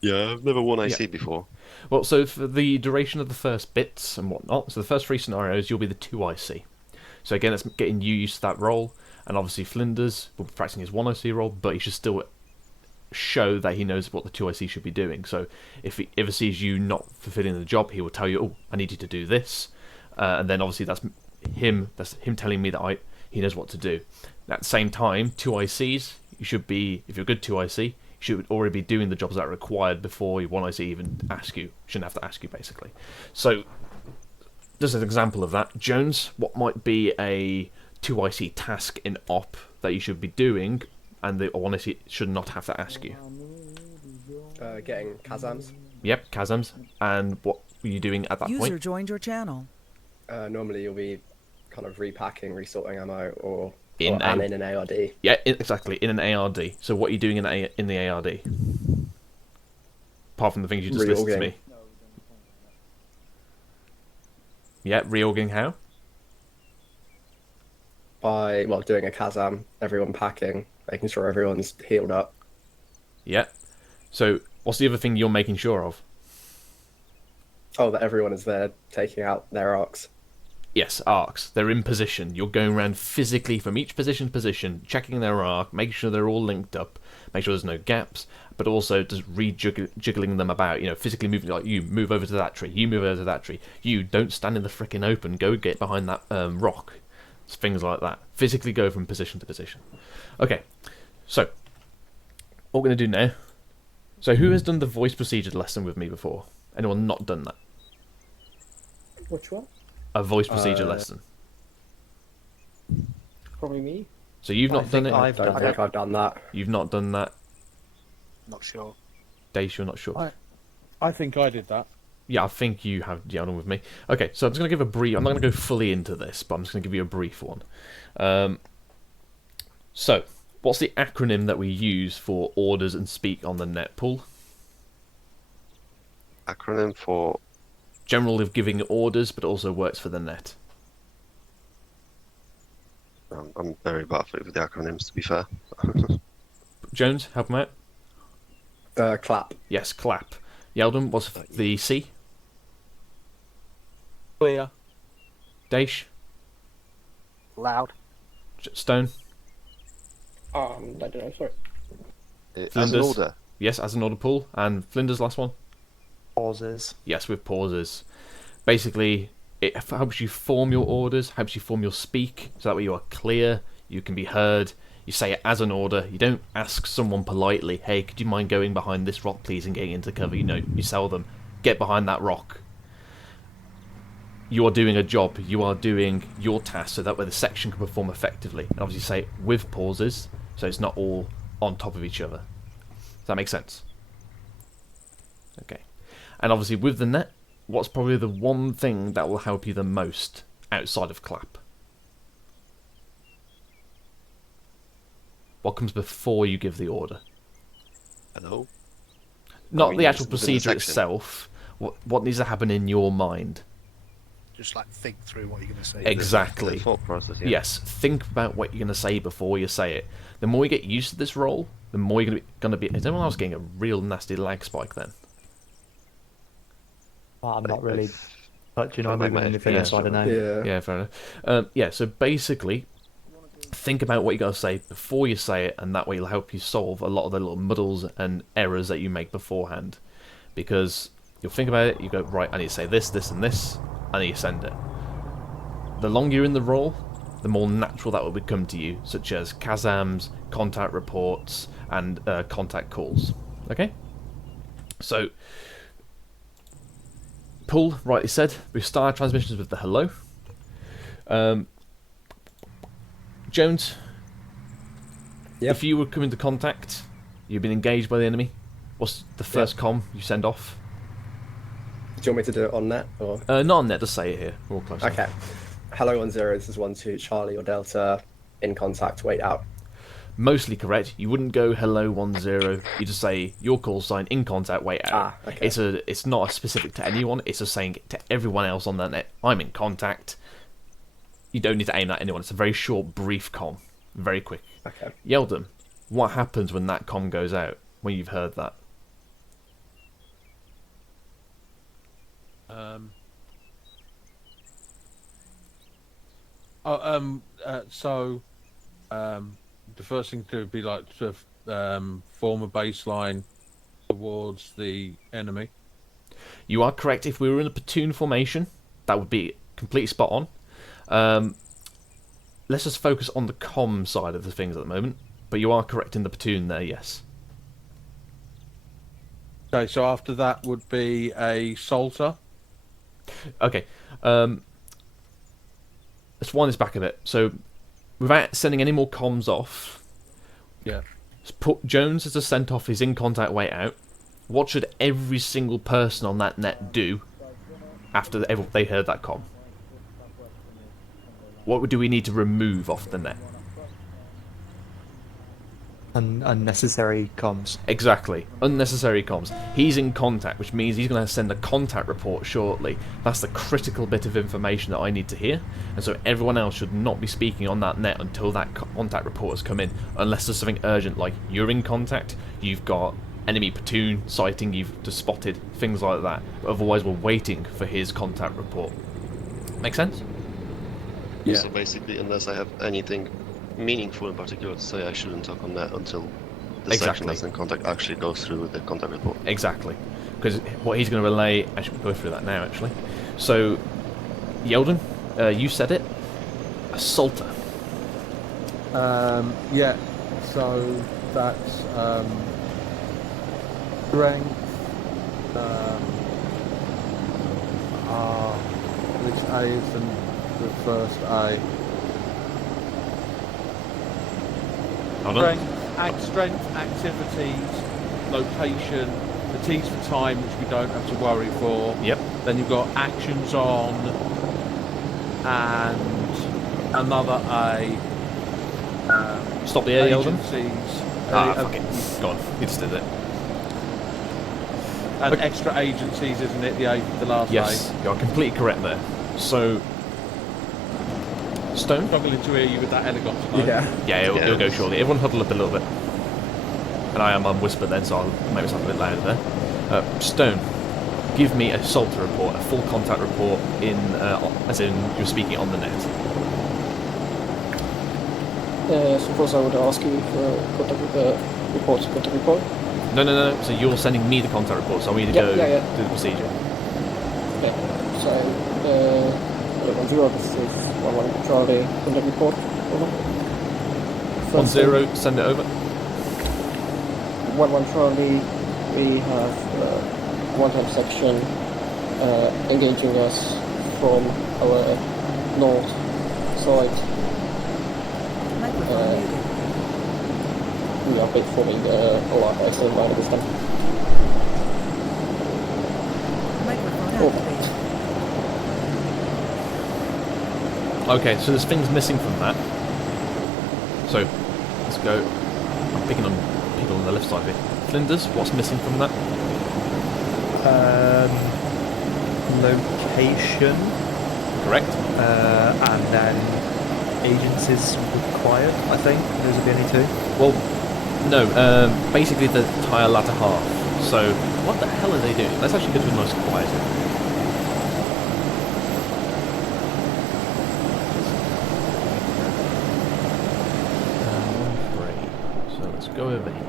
Yeah, I've never worn Yeah. AC before. Well, so for the duration of the first bits and whatnot, so the first three scenarios, you'll be the 2IC. So again, it's getting you used to that role, and obviously Flinders will be practicing his 1IC role, but he should still show that he knows what the 2IC should be doing. So if he ever sees you not fulfilling the job, he will tell you, "Oh, I need you to do this," and then obviously him. That's him telling me that he knows what to do. At the same time, 2ICs, you should be, if you're a good 2IC, you should already be doing the jobs that are required before your 1IC even ask you. Shouldn't have to ask you, basically. So, just an example of that, Jones, what might be a 2IC task in op that you should be doing, and the 1IC should not have to ask you? Getting Kazams. Yep, Chasms. And what were you doing at that User point? joined your channel. Normally you'll be kind of repacking, resorting ammo, In and a in an ARD. Yeah, exactly, in an ARD. So what are you doing in the ARD? Apart from the things you just listed to Reorging. me. Yeah, reorging how? By, well, doing a Kazam, everyone packing, making sure everyone's healed up. Yeah. So what's the other thing you're making sure of? Oh, that everyone is there taking out their arcs. Yes, arcs. They're in position. You're going around physically from each position to position, checking their arc, making sure they're all linked up, make sure there's no gaps, but also just jiggling them about, physically moving, like you move over to that tree, you move over to that tree, you don't stand in the frickin' open, go get behind that rock. Things like that. Physically go from position to position. Okay, so what we're going to do now. So who has done the voice procedure lesson with me before? Anyone not done that? Which one? A voice procedure lesson. Probably me. So you've not done it. I don't think I've done that. You've not done that. Not sure. Dace, you're not sure. I think I did that. Yeah, I think you have yelled on with me. Okay, so I'm just going to give a brief. I'm not going to go fully into this, but I'm just going to give you a brief one. So, what's the acronym that we use for orders and speak on the net pool? Acronym for General of giving orders, but also works for the net. I'm very baffled with the acronyms, to be fair. Jones, help him out. Clap. Yes, clap. Yeldon, what's the C? Clear. Dash? Loud. Stone? I don't know, sorry. As an Flinders? order. Yes, as an order pool. And Flinders, last one? Pauses. Yes, with pauses. Basically, it helps you form your orders, helps you form your speak, so that way you are clear, you can be heard, you say it as an order, you don't ask someone politely, hey, could you mind going behind this rock please and getting into cover, you tell them, get behind that rock. You are doing a job, you are doing your task, so that way the section can perform effectively. And obviously say it with pauses, so it's not all on top of each other. Does that make sense? Okay. And obviously with the net, what's probably the one thing that will help you the most outside of clap? What comes before you give the order? Hello? Not mean, the actual within the procedure section. itself. What needs to happen in your mind? Just like think through what you're going to say. Exactly. The thought process, yeah. Yes, think about what you're going to say before you say it. The more you get used to this role, the more you're going to be. Is anyone else getting a real nasty lag spike then? I'm not really It's- touching on like moving my anything, FPS so I don't know. Yeah. Yeah, fair enough. Yeah, so basically, think about what you got to say before you say it, and that way it'll help you solve a lot of the little muddles and errors that you make beforehand. Because you'll think about it, you go, right, I need to say this, this, and this, and then you send it. The longer you're in the role, the more natural that will become to you, such as Kazams, contact reports, and contact calls. Okay? So, Paul rightly said, we've started transmissions with the hello. Jones, Yep. if you were coming to contact, you've been engaged by the enemy, what's the first comm you send off? Do you want me to do it on net or? Not on net, just say it here. We're all close enough. Okay. Hello 10, this is 12 Charlie or Delta. In contact, wait out. Mostly correct. You wouldn't go hello 10. You just say your call sign in contact. Wait out. Okay. It's not specific to anyone. It's just saying to everyone else on that net. I'm in contact. You don't need to aim at anyone. It's a very short, brief comm. Very quick. Okay. Yeldon, what happens when that comm goes out? When you've heard that? Um, so the first thing to do would be like to form a baseline towards the enemy. You are correct. If we were in a platoon formation, that would be completely spot on. Let's just focus on the comm side of the things at the moment. But you are correct in the platoon there, yes. Okay, so after that would be a salter. Okay. Let's wind this back a bit. So, without sending any more comms off, Yeah. put Jones as a sent off his in contact way out. What should every single person on that net do after they heard that comm? What do we need to remove off the net? Unnecessary comms. Exactly. Unnecessary comms. He's in contact, which means he's going to send a contact report shortly. That's the critical bit of information that I need to hear. And so everyone else should not be speaking on that net until that contact report has come in. Unless there's something urgent, like you're in contact, you've got enemy platoon sighting, you've just spotted, things like that. But otherwise, we're waiting for his contact report. Make sense? Yeah. So basically, unless I have anything meaningful in particular to say, I shouldn't talk on that until the section Exactly. that's in contact actually goes through the contact report. Exactly. Because what he's going to relay... I should go through that now, actually. So, Yeldon, you said it. Assaulter. Yeah. So that's strength. Which A is the first A? Hold on. Strength, activities, location, the T's for time, which we don't have to worry for. Yep. Then you've got actions on, and another A. Stop the air, Yeldon. Agencies. Fuck it. Go on. You just did it. And Okay. extra agencies, isn't it? The last Yes, you are completely correct there. So, A. Stone? Struggling to hear you with that helicopter. though. Yeah. Yeah, it'll go shortly. Everyone huddle up a little bit. And I am on whisper then, so I'll make myself a bit louder there. Stone, give me a Salter report, a full contact report, as in you're speaking on the net. So first I would ask you for contact report. No. So you're sending me the contact report, so I need to go Yeah. do the procedure. Okay. So, 1-0, this is 1-1 Charlie, contact report. Over. 1-0, send it over. 1-1 Charlie, we have one-time section engaging us from our north side. Microphone muted. We are forming a lot of external line this time. Microphone Oh. activated. Okay, so there's things missing from that. So, let's go. I'm picking on people on the left side here. Flinders, what's missing from that? Location, Correct? and then agencies required, I think. Those would be only two. Well, no, basically the entire latter half. So, what the hell are they doing? Let's actually go to a nice quiet. So let's go over here.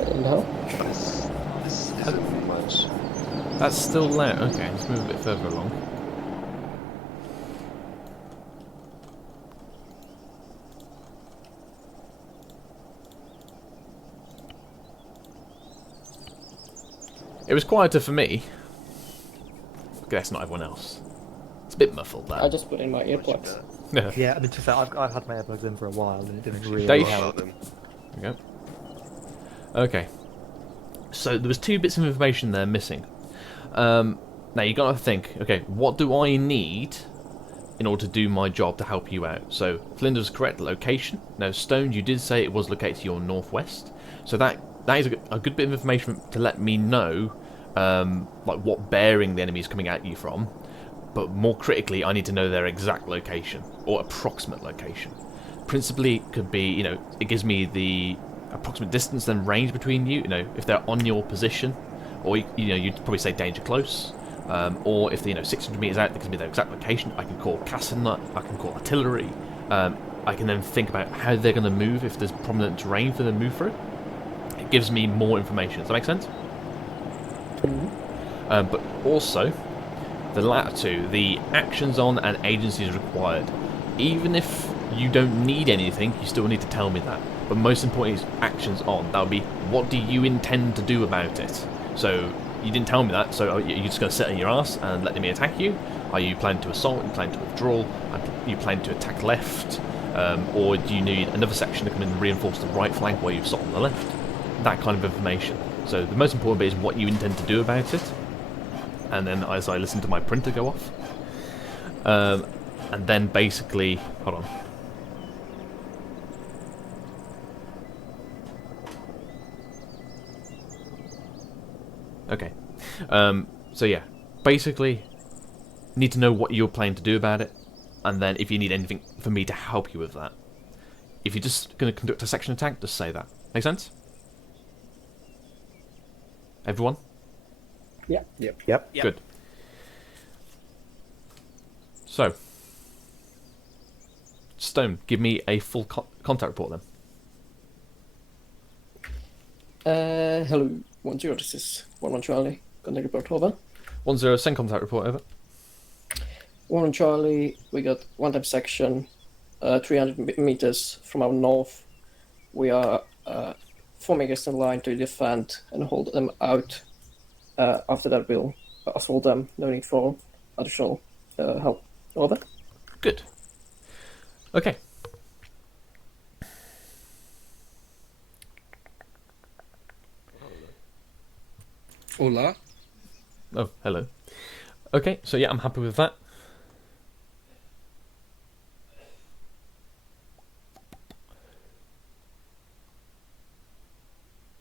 And now? This isn't much. That's still loud. Okay, let's move a bit further along. It was quieter for me. Guess not everyone else. It's a bit muffled, I that. just put in my earplugs. Yeah, I mean, to be fair, I've had my earplugs in for a while and it didn't really Dave? help. Them. There we go. Okay. So there was two bits of information there missing. Now you got to think. Okay, what do I need in order to do my job to help you out? So Flinders correct location. Now Stone, you did say it was located to your northwest. So that is a good bit of information to let me know like what bearing the enemy is coming at you from. But more critically, I need to know their exact location or approximate location. Principally, it could be, it gives me the approximate distance and range between you. If they're on your position, or you'd probably say danger close. Or if they're 600 meters out, that gives me their exact location. I can call castanet, I can call artillery. I can then think about how they're going to move if there's prominent terrain for them to move through. It gives me more information. Does that make sense? But also, the latter two, the actions on and agencies required. Even if you don't need anything, you still need to tell me that. But most importantly is actions on. That would be, what do you intend to do about it? So, you didn't tell me that, so you're just going to sit on your ass and let me attack you? Are you planning to assault? Are you planning to withdraw? Are you planning to attack left? Or do you need another section to come in and reinforce the right flank where you've sought on the left? That kind of information. So the most important bit is what you intend to do about it. And then as I listen to my printer go off. And then basically... Hold on. Okay. So yeah. Basically, need to know what you're planning to do about it. And then if you need anything for me to help you with that. If you're just going to conduct a section attack, just say that. Make sense? Everyone? Yep. Good. So, Stone, give me a full contact report then. Hello, 1-0, this is 1-1 Charlie. Contact report over. 1-0, send contact report over. 1-1 Charlie, we got one-time section, 300 meters from our north. We are forming against the line to defend and hold them out. After that, we'll assault them. No need for additional help. Over. Good. Okay. Hola. Oh, hello. Okay, so yeah, I'm happy with that.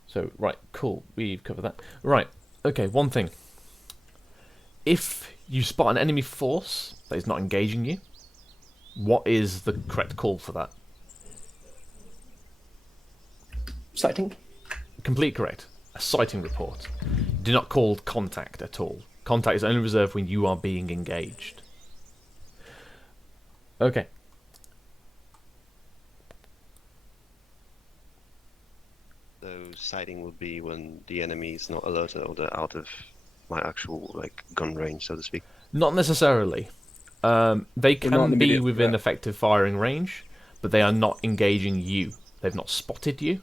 So, right, cool. We've covered that. Right, okay, one thing. If you spot an enemy force that is not engaging you, what is the correct call for that? Sighting. Complete correct. A sighting report. Do not call contact at all. Contact is only reserved when you are being engaged. Okay. So sighting would be when the enemy is not alerted or they're out of my actual gun range, so to speak. Not necessarily. They not an can be immediate within threat. effective firing range, but they are not engaging you. They've not spotted you.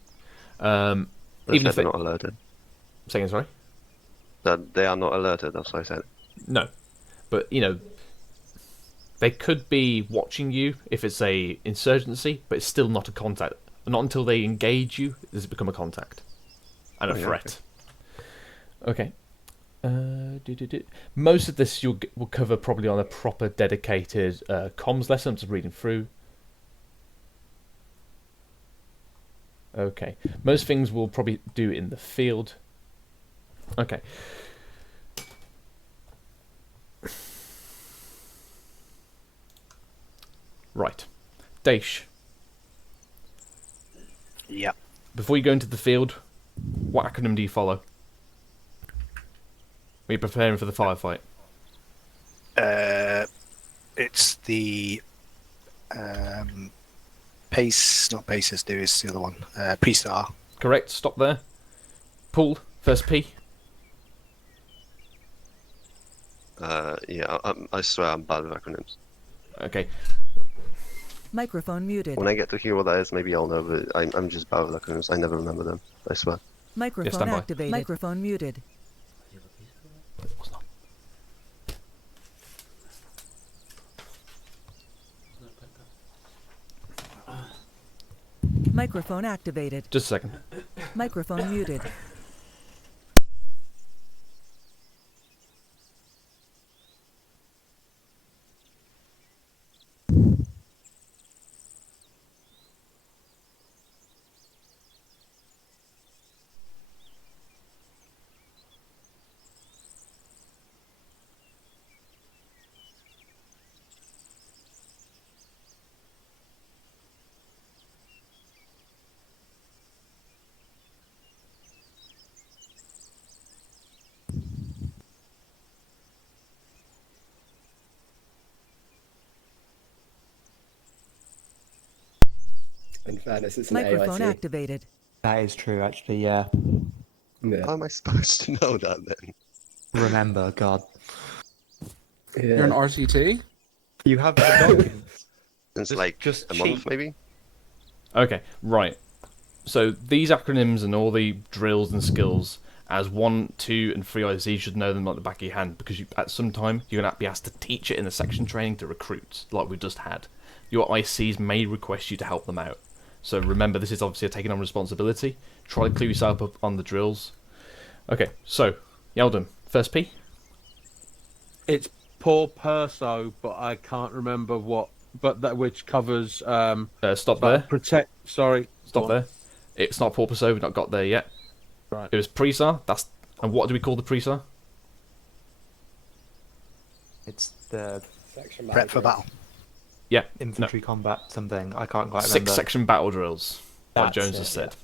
Even if they're not alerted. Saying sorry? That they are not alerted, that's what I said. No. But, they could be watching you if it's a insurgency, but it's still not a contact. Not until they engage you does it become a contact. And a threat. Okay. Most of this will cover probably on a proper dedicated comms lesson. I'm just reading through. Okay. Most things we'll probably do in the field. Okay. Right. Daesh. Yeah. Before you go into the field, what acronym do you follow? When you're preparing for the firefight? It's the pace, not paces. There is the other one. P-star. Correct. Stop there. Paul, first P. Yeah, I swear I'm bad with acronyms. Okay. Microphone muted. When I get to hear what that is, maybe I'll know, but I'm just bad with acronyms. I never remember them, I swear. Microphone stand by. activated. Microphone muted. Microphone activated. Just a second. Microphone muted. fairness, it's an Microphone AIT. activated. That is true, actually, yeah. Yeah. How am I supposed to know that then? Remember, God. You're an Yeah. RCT? You have the documents. It's Just- like just a month, cheap. maybe. Okay, right. So these acronyms and all the drills and skills, as 1, 2, and 3 IC, you should know them like the back of your hand, because at some time you're going to be asked to teach it in the section training to recruits, like we just had. Your ICs may request you to help them out. So remember, this is obviously a taking on responsibility. Try to clue yourself up on the drills. Okay, so, Yeldon, first P? It's poor perso, but I can't remember what. But that which covers Stop there. protect. Sorry, Stop there. It's not Porpoiso, we've not got there yet. Right. It was Presar, and what do we call the Presar? It's the Section Prep for battle. Yeah, infantry combat something. I can't quite remember. 6-section battle drills, like That's Jones it, has said.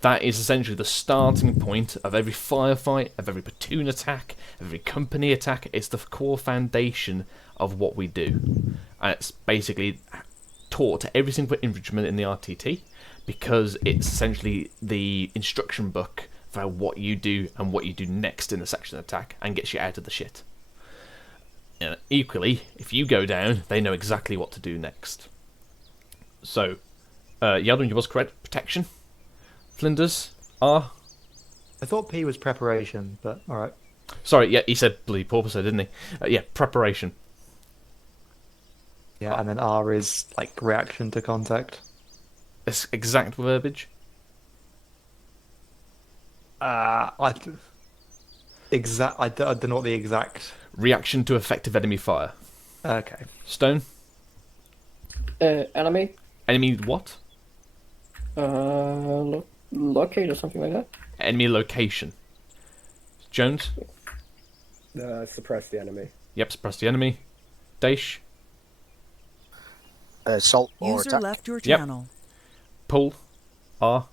That is essentially the starting point of every firefight, of every platoon attack, every company attack. It's the core foundation of what we do. And it's basically taught to every single infantryman in the RTT, because it's essentially the instruction book for what you do and what you do next in the section attack, and gets you out of the shit. And equally, if you go down, they know exactly what to do next. So, Yeldon, you was correct. Protection. Flinders. R. I thought P was preparation, but alright. Sorry, yeah, he said bloody Porpoiso, didn't he? Yeah, preparation. Yeah, and then R is like reaction to contact. It's exact verbiage. I don't know what the exact. Reaction to effective enemy fire. Okay. Stone. Enemy, Enemy what? locate or something like that. Enemy location. Jones. Suppress the enemy. Yep, suppress the enemy. Daesh. Assault or User attack. left your Yep. channel. Pull. R.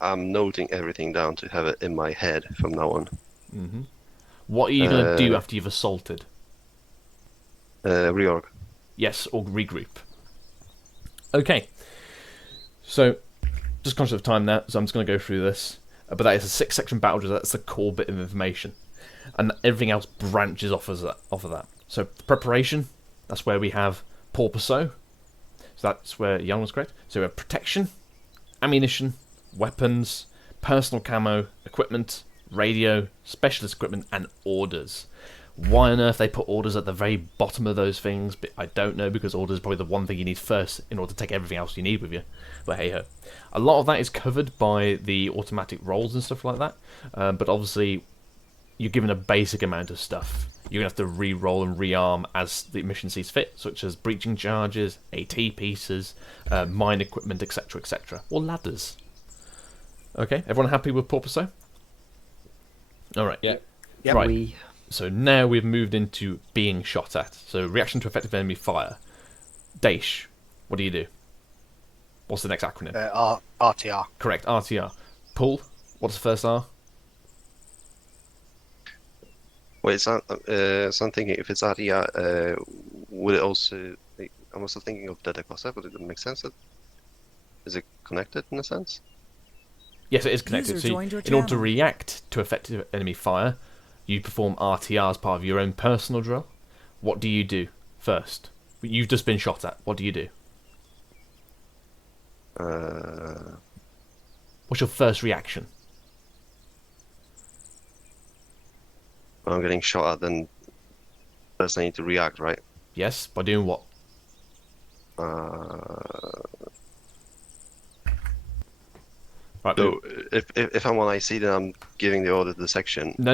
I'm noting everything down to have it in my head from now on. Mm-hmm. What are you going to do after you've assaulted? Reorg. Yes, or regroup. Okay. So, just conscious of time now, so I'm just going to go through this. But that is a 6-section battle drill. That's the core bit of information, and everything else branches off of that. So preparation. That's where we have Porpoiso. So that's where Jan was correct. So we have protection, ammunition, weapons, personal camo, equipment, radio, specialist equipment, and orders. Why on earth they put orders at the very bottom of those things, but I don't know, because orders is probably the one thing you need first in order to take everything else you need with you. But hey ho. A lot of that is covered by the automatic rolls and stuff like that, but obviously you're given a basic amount of stuff. You're going to have to re-roll and rearm as the mission sees fit, such as breaching charges, AT pieces, mine equipment, etc, etc. Or ladders. Okay, everyone happy with Porpoiso? Alright. Yeah. Yep. Right. So now we've moved into being shot at. So reaction to effective enemy fire. Daesh, what do you do? What's the next acronym? RTR. Correct, RTR. Pull, what's the first R? Wait, so I'm thinking if it's RTR, would it also... I'm also thinking of Data Cluster, but it doesn't make sense. Is it connected in a sense? Yes, it is connected. User So joined your in order to channel. react to effective enemy fire, you perform RTR as part of your own personal drill. What do you do first? You've just been shot at. What do you do? What's your first reaction? When I'm getting shot at, then first I need to react, right? Yes, by doing what? Right, So if I'm on IC, then I'm giving the order to the section. No.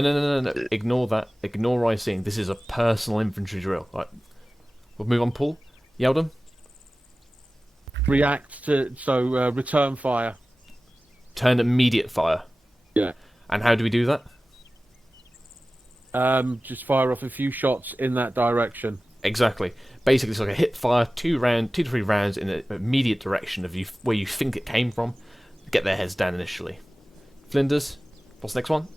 Ignore that. Ignore ICing. This is a personal infantry drill. Right. We'll move on, Paul. Yeldon? React to return fire. Turn immediate fire. Yeah. And how do we do that? Just fire off a few shots in that direction. Exactly. Basically, it's like a hip fire, 2 to 3 rounds in the immediate direction of you, where you think it came from. Get their heads down initially. Flinders, what's the next one?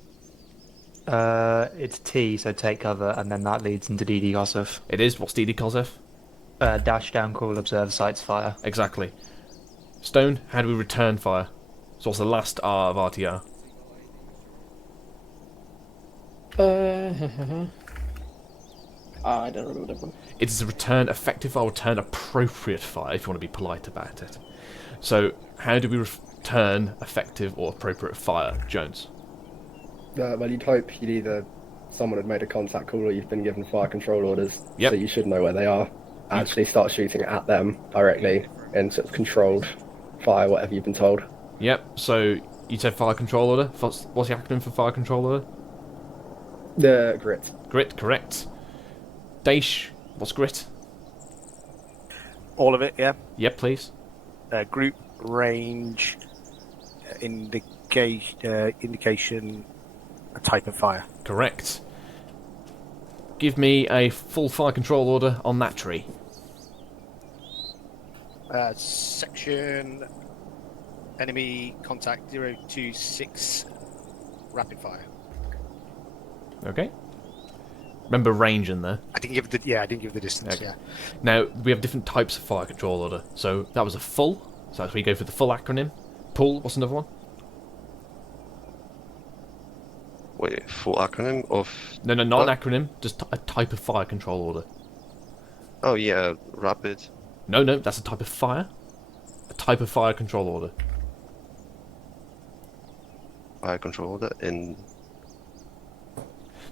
It's T, so take cover, and then that leads into DD Gossif. It is. What's DD Kozef? Dash down, call, observe sites, fire. Exactly. Stone, how do we return fire? So what's the last R of RTR? I don't remember that one. It is a return effective or return appropriate fire, if you want to be polite about it. So, how do we return effective or appropriate fire, Jones? Well, you'd hope someone had made a contact call or you've been given fire control orders, Yep. so you should know where they are. Actually start shooting at them directly in sort of controlled fire, whatever you've been told. Yep, so you said fire control order. What's the acronym for fire control order? The grit. Grit, correct. Daish, what's grit? All of it, yeah. Yep, please. Group, range, indication, a type of fire. Correct. Give me a full fire control order on that tree. Section, enemy contact 026, rapid fire. Okay. Remember range in there. I didn't give the distance. Okay. Yeah. Now, we have different types of fire control order. So, that was a full. So, that's where you go for the full acronym. Pull, what's another one? Wait, full acronym of... No, not What? an acronym. Just a type of fire control order. Oh yeah, rapid. No, that's a type of fire. A type of fire control order. Fire control order in...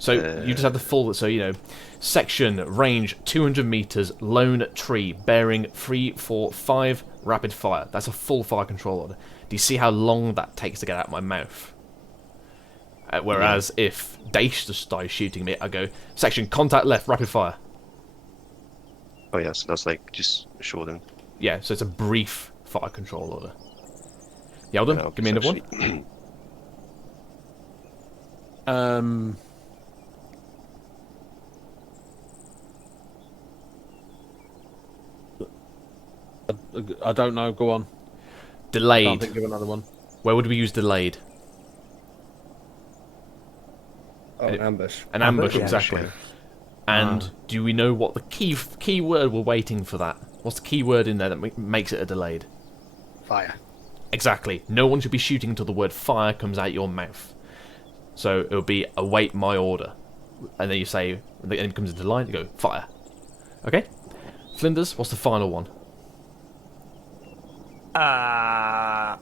So, you just have the full, so, section, range, 200 meters, lone tree, bearing 345, rapid fire. That's a full fire control order. Do you see how long that takes to get out of my mouth? Whereas if Daish just started shooting me, I go, section, contact left, rapid fire. Oh yeah, so that's like just shortened. Yeah, so it's a brief fire control order. Yeldon, Yeah, give me another one. essentially. I don't know. Go on. Can't Delayed. think of another one. Where would we use delayed? Oh, an ambush. An ambush, yeah, exactly. sure. And do we know what the key word we're waiting for that? What's the key word in there that makes it a delayed? Fire. Exactly. No one should be shooting until the word fire comes out your mouth. So it would be await my order. And then you say, when the enemy comes into line, you go, fire. Okay? Flinders, what's the final one? I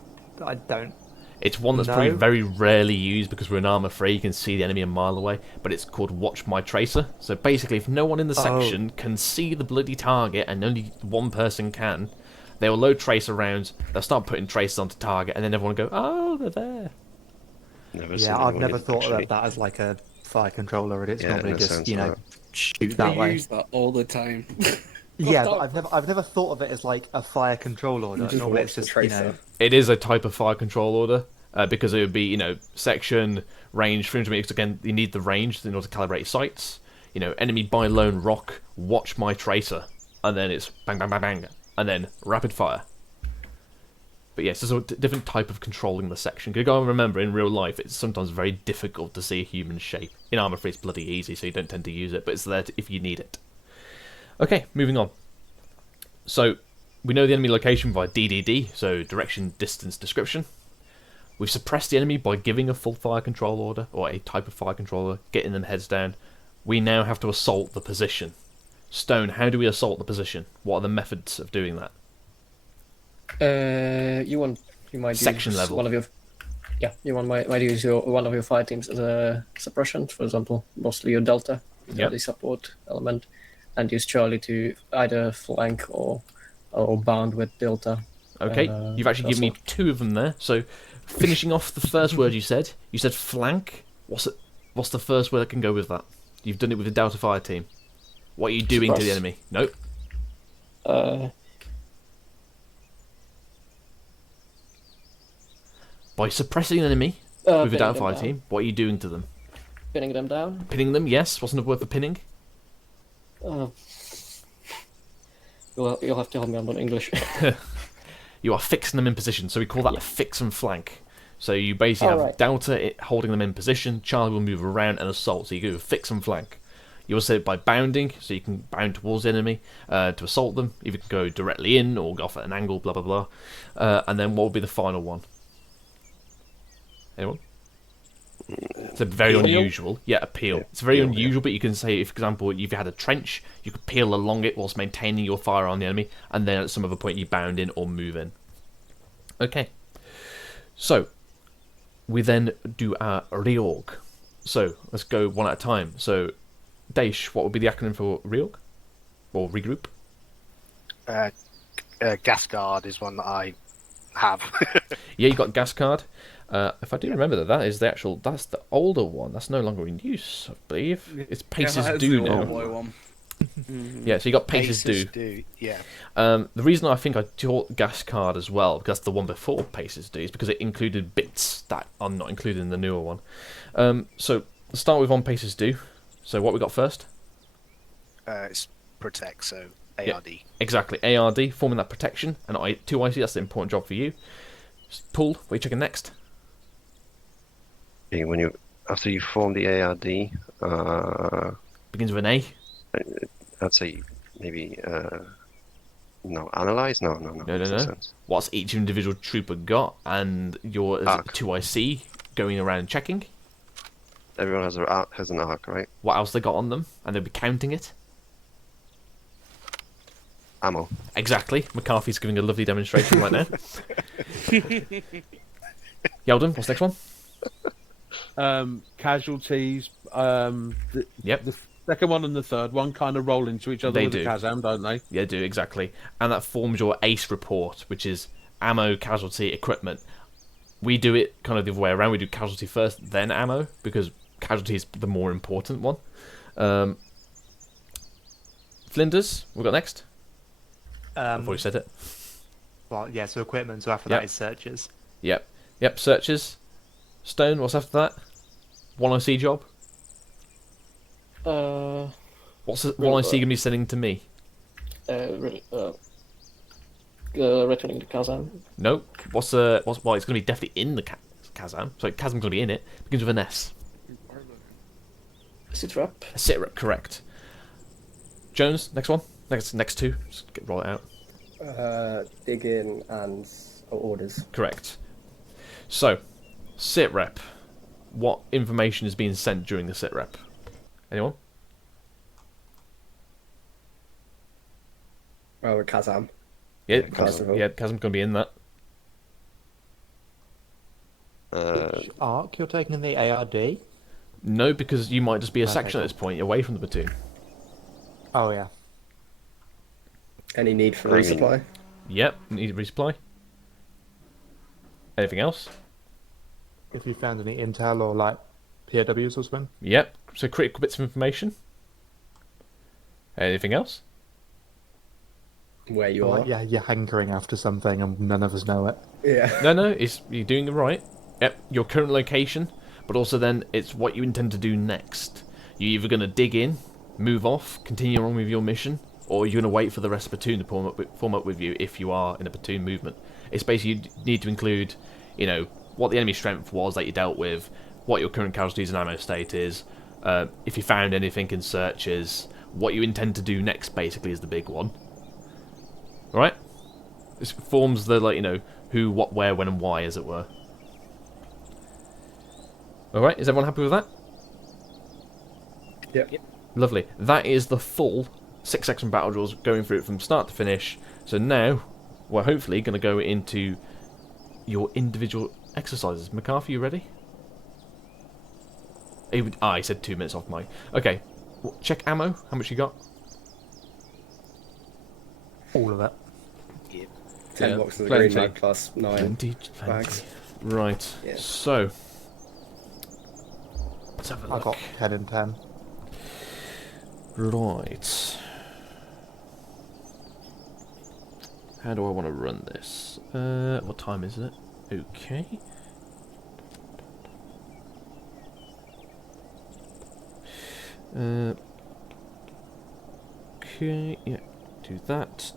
don't. It's one that's No. probably very rarely used because we're in Arma 3, you can see the enemy a mile away, but it's called Watch My Tracer. So basically, if no one in the section can see the bloody target, and only one person can, they will load tracer rounds, they'll start putting tracers onto target, and then everyone will go, oh, they're there. Never seen Yeah, I've anyone never thought actually. of that as like a fire controller. It's Yeah, normally that just sounds right. shoot that I way. use that all the time. Yeah, but I've never thought of it as like a fire control order. You just Normally watch it's the just tracer. It is a type of fire control order, because it would be, section, range, 300 meters. Again, you need the range in order to calibrate your sights. Enemy by lone rock, watch my tracer. And then it's bang, bang, bang, bang. And then rapid fire. But yes, there's a different type of controlling the section. You gotta remember, in real life, it's sometimes very difficult to see a human shape. In Arma 3, it's bloody easy, so you don't tend to use it, but it's there if you need it. Okay, moving on. So, we know the enemy location by DDD, so direction, distance, description. We've suppressed the enemy by giving a full fire control order, or a type of fire controller, getting them heads down. We now have to assault the position. Stone, how do we assault the position? What are the methods of doing that? You might Section use level. one of your might use one of your fire teams as a suppression, for example, mostly your Delta, Yep. the support element, and use Charlie to either flank or bound with Delta. Okay, you've actually given me that's two of them there. So, finishing off the first word you said flank. What's the first word that can go with that? You've done it with the Delta Fire team. What are you doing to the Suppress. enemy? Nope. By suppressing an enemy with a pinning Delta them Fire down. team, what are you doing to them? Pinning them down. Pinning them, yes. What's another word for pinning? You'll have to help me out on English. You are fixing them in position, so we call that a fix and flank. So you basically have right. Delta holding them in position, Charlie will move around and assault, so you go fix and flank. You also hit by bounding, so you can bound towards the enemy to assault them. You can go directly in or go off at an angle, blah blah blah. And then what would be the final one? Anyone? It's a very unusual. Yeah, appeal. It's very unusual, but you can say, if, for example, if you had a trench, you could peel along it whilst maintaining your fire on the enemy, and then at some other point you bound in or move in. Okay. So, we then do our reorg. So, let's go one at a time. So, Daish, what would be the acronym for reorg? Or regroup? Gas guard is one that I have. Yeah, you got gas card. If I do remember that is the actual, that's the older one. That's no longer in use, I believe. It's Paces Do now. Yeah, so you got Paces Do. Yeah. The reason I think I taught gas card as well, because that's the one before Paces Do, is because it included bits that are not included in the newer one. So let's start with on Paces Do. So what we got first? It's protect, so ARD. Yeah, exactly, ARD, forming that protection, and 2 IC, that's the important job for you. Paul, what are you checking next? Okay, after you form the ARD, Begins with an A. I'd say maybe no, analyze. No. No. What's each individual trooper got, and your 2IC going around checking. Everyone has an arc, right? What else they got on them, and they'll be counting it. Ammo. Exactly. McCarthy's giving a lovely demonstration right now. Yeldon, what's the next one? Casualties. Yep. The second one and the third one kind of roll into each other with the Kazam, don't they? Yeah, they do, exactly. And that forms your ACE report, which is ammo, casualty, equipment. We do it kind of the other way around. We do casualty first, then ammo, because casualty is the more important one. Flinders, we got next? Before you said it. Well, yeah, so equipment, so after that is searches. Yep, searches. Stone, what's after that? 1IC job? What's the 1IC going to be sending to me? Returning the Kazam. Nope. Well, it's going to be definitely in the Kazam. So Kazam's going to be in it. Begins with an S. Sitrep. A sitrep, correct. Jones, next one. Next two. Just roll it out. Dig in and orders. Correct. So, sitrep. What information is being sent during the sitrep? Anyone? Oh, Kazam. Yeah, Kazam's going to be in that. Which arc you're taking in the ARD? No, because you might just be a section at this point, away from the platoon. Oh, yeah. Any need for resupply? Yep, need resupply. Anything else? If you found any intel or, like, POWs or something? Yep, so critical bits of information. Anything else? Where you are? Yeah, you're hankering after something and none of us know it. Yeah. No, you're doing it right. Yep, your current location, but also then it's what you intend to do next. You're either going to dig in, move off, continue on with your mission, or you're going to wait for the rest of the platoon to form up with you if you are in a platoon movement. It's basically you need to include, what the enemy strength was that you dealt with, what your current casualties and ammo state is, if you found anything in searches, what you intend to do next basically is the big one. Alright? This forms the, who, what, where, when and why, as it were. Alright, is everyone happy with that? Yep. Lovely. That is the full 6-section battle drills, going through it from start to finish. So now, we're hopefully going to go into your individual exercises. McCarthy, you ready? He said 2 minutes off mic. Okay, check ammo. How much you got? All of it. Yeah. 10 boxes of green mag plus 9 bags. Right, so... let's have a look. I got 10 and 10. Right. How do I want to run this? What time is it? Okay. Okay, yeah. Do that.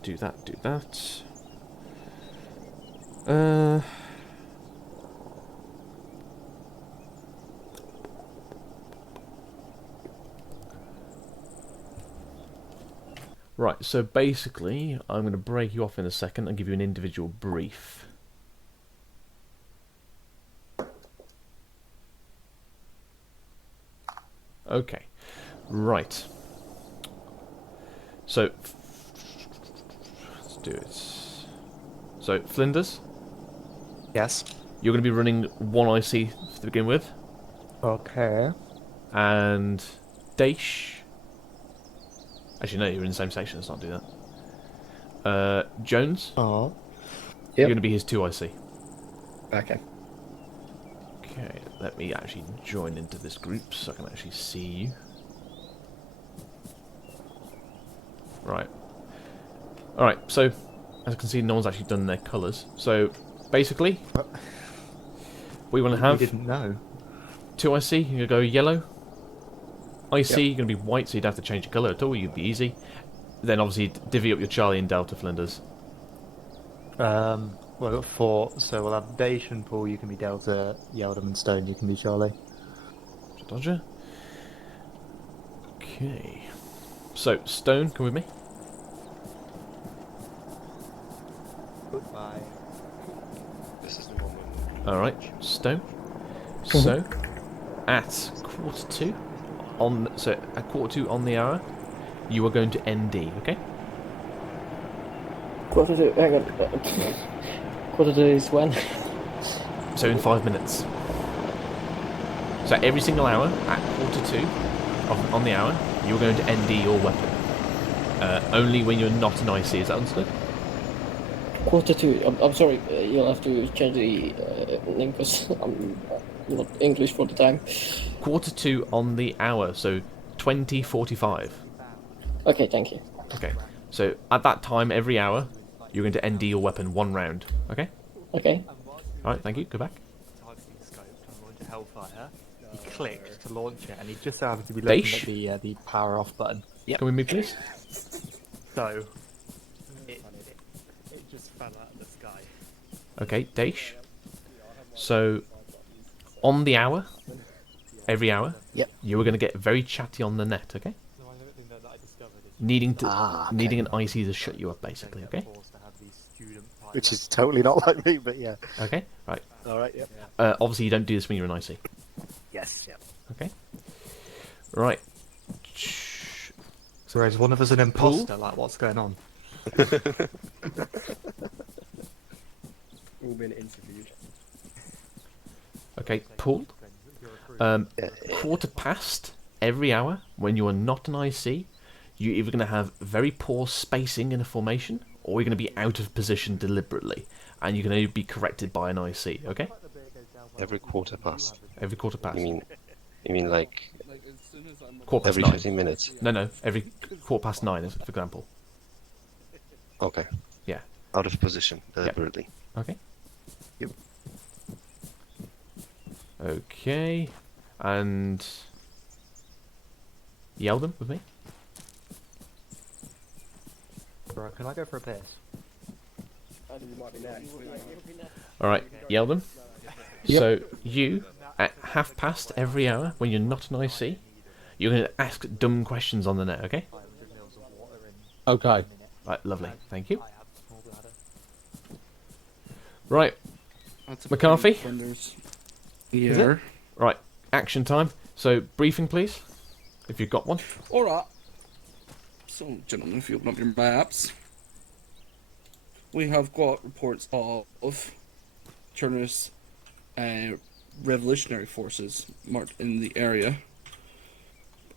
Right, so basically, I'm going to break you off in a second and give you an individual brief. Okay, right. So, let's do it. So, Flinders, Yes. you're going to be running one IC to begin with, Okay. and Daish. Actually, no, you're in the same section. Let's not do that. Jones, Oh. you're Yep. going to be his 2 IC. Okay. Okay, let me actually join into this group so I can actually see you. Right. Alright, so, as you can see, no one's actually done their colours. So, basically, we want to We have didn't know. 2 IC, you're going to go yellow. IC, Yep. you're going to be white, so you'd have to change your colour at all, you'd be easy. Then, obviously, divvy up your Charlie and Delta Flinders. Well, I've got 4, so we'll have Dash and Paul, you can be Delta, Yeldon and Stone, you can be Charlie. Dodger. Okay. So, Stone, come with me. Goodbye. This is the moment. Alright, Stone. So, at 2:45 at 2:45 on the hour, you are going to ND, okay? Quarter to, hang on. Quarter to is when? So in 5 minutes. So every single hour at 2:45 on the hour, you are going to ND your weapon. Only when you're not an IC, is that understood? Quarter to, I'm sorry, you'll have to change the name because I'm not English for the time. 2:45 on the hour, so 20:45. Okay, thank you. Okay. So at that time, every hour, you're going to ND your weapon 1 round. Okay? Okay. Alright, thank you. Go back. Hellfire. He clicked to launch it, and he just happened to be looking Daish? at the power off button. Can we move, please? So it just fell out of the sky. Okay, Daish. So, on the hour, every hour, Yep. you are going to get very chatty on the net, okay? Needing an IC to shut you up, basically, okay? Which is totally not like me, but yeah. Okay, right. All right, yeah. Obviously, you don't do this when you're an IC, Yes, yeah. okay? Right. So is one of us an imposter? Like, what's going on? All been interviewed. Okay, Paul. 2:15 every hour, when you are not an IC, you're either going to have very poor spacing in a formation, or you're going to be out of position deliberately, and you're going to be corrected by an IC, okay? Every quarter past. Every 2:15. You mean like 9:15. every 15 minutes? No, every 9:15, for example. Okay. Yeah. Out of position, deliberately. Okay. Yep. Okay, and Yeldon with me. Bro, can I go for a piss? All right, Yeldon. So you at 2:30 every hour when you're not an IC, you're going to ask dumb questions on the net. Okay. Okay. Right, lovely. Thank you. Right, McCarthy. Yeah. Right, action time. So briefing, please, if you've got one. Alright. So, gentlemen, if you open up your maps, we have got reports of Turner's revolutionary forces marked in the area.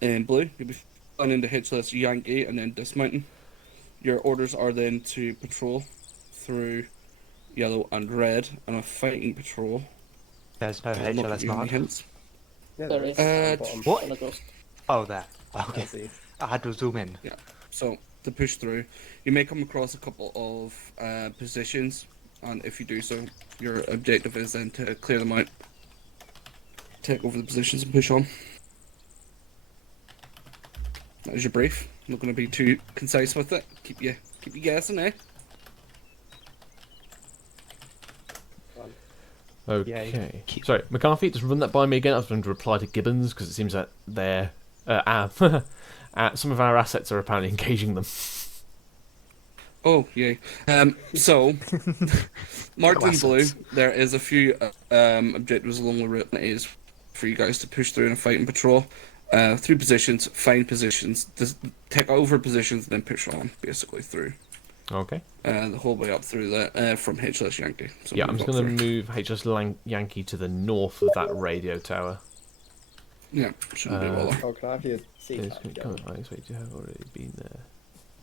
In blue, you'll be flying into HLS Yankee and then dismounting. Your orders are then to patrol through yellow and red, and a fighting patrol. There's no Not giving HLS you mark. any hints. Yeah, There is. What? On the coast. Oh, there. Okay. I had to zoom in. So to push through, you may come across a couple of positions, and if you do so, your objective is then to clear them out, take over the positions, and push on. That is your brief. I'm not going to be too concise with it. Keep you guessing, eh? Okay. Sorry, McCarthy, just run that by me again. I was going to reply to Gibbons because it seems that they're some of our assets are apparently engaging them. Oh, yay. So, marked in blue, assets. there is a few objectives along the route, and it is for you guys to push through and fight and patrol through positions, find positions, take over positions, then push on, basically, through. Okay. The whole way up through that from HLS Yankee. So Yeah, I'm move just up going to through. move HSS Yankee to the north of that radio tower. Yeah, shouldn't be a bother. Oh, can I have your It's C-pad going going? I expect to have already been there.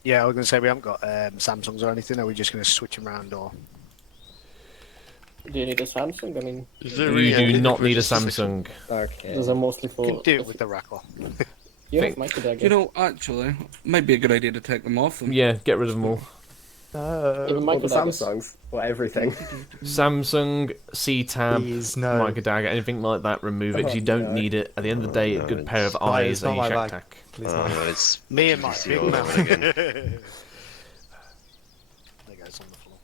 Yeah, I was going to say we haven't got Samsungs or anything. Are we just going to switch them around or? Do you need a Samsung? I mean, Is there You really do anything not for need a just section? Samsung. Okay. those are mostly You for. can do it with the Rackle. Yeah, Think- might be dagger. You know, actually, might be a good idea to take them off them. Yeah, get rid of them all. Even All micro the daggers. Samsungs or everything. Samsung, C-Tab, Please, no. Micro Dagger, anything like that, remove it because you don't no. need it. At the end of the day, a No, good pair of it's- Fine, eyes it's and not you my shack bag. tack. Please, Oh, no. no, it's Me and my PVC big all over mouth. again. There goes on the floor.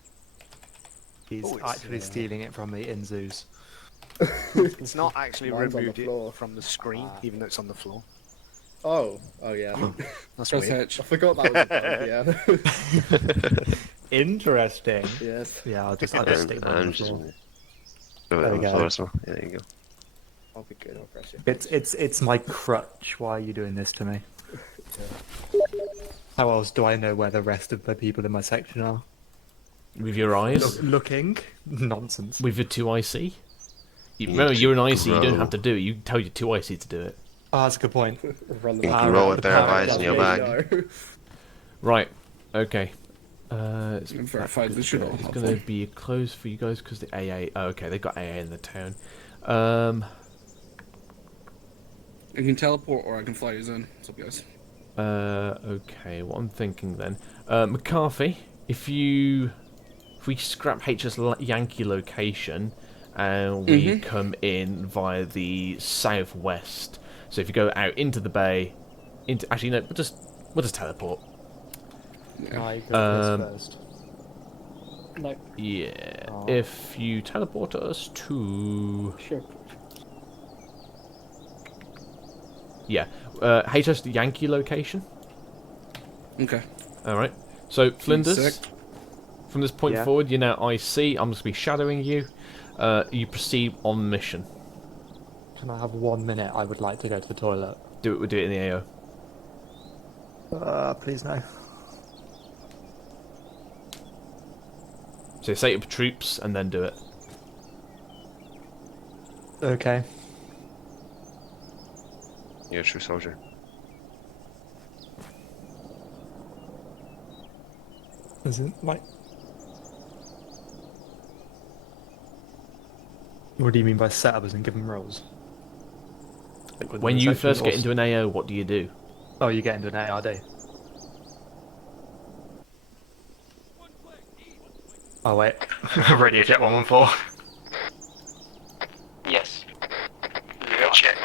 He's Oh, it's, actually stealing it from me in zoos. It's not actually Mine's on the removed floor. it from the screen, even though it's on the floor. Oh yeah. That's Press weird. H. I forgot that was a bug, yeah. Interesting. Yes. Yeah, I'll just stick mine on the I'm just floor. gonna There on we the go. floor as well. Yeah, there you go. I'll be good, I'll press it. It's my crutch. Why are you doing this to me? How else do I know where the rest of the people in my section are? With your eyes, Looking? Nonsense. with your 2IC. You Remember, need you're an to IC, you don't grow. have to do it. You tell your 2IC to do it. Oh, that's a good point. Run You the can roll a the pair of power eyes in your bag. No. Right, okay. It's And verified they should all it's have going to one. be closed for you guys because the AA... Oh, okay, they've got AA in the town. I can teleport or I can fly you in. What's up, guys? Okay, what I'm thinking then. McCarthy, if we scrap HS Yankee location and we come in via the southwest. So if you go out into the bay, actually no, we'll just teleport. Can I go this first? No, Yeah. Oh. If you teleport us to sure. HS Yankee location. Okay. All right. So Flinders, Sick. from this point Yeah. forward, you're now IC. I'm just gonna be shadowing you. You proceed on mission. Can I have 1 minute? I would like to go to the toilet. We'll do it in the AO. Please no. So set up troops and then do it. Okay. You're a true soldier. Isn't like. What do you mean by set up as in give them roles? Like within When the you section first or get into an AO, what do you do? Oh, you get into an ARD. Oh wait, Radio Jet 114. Yes. Check.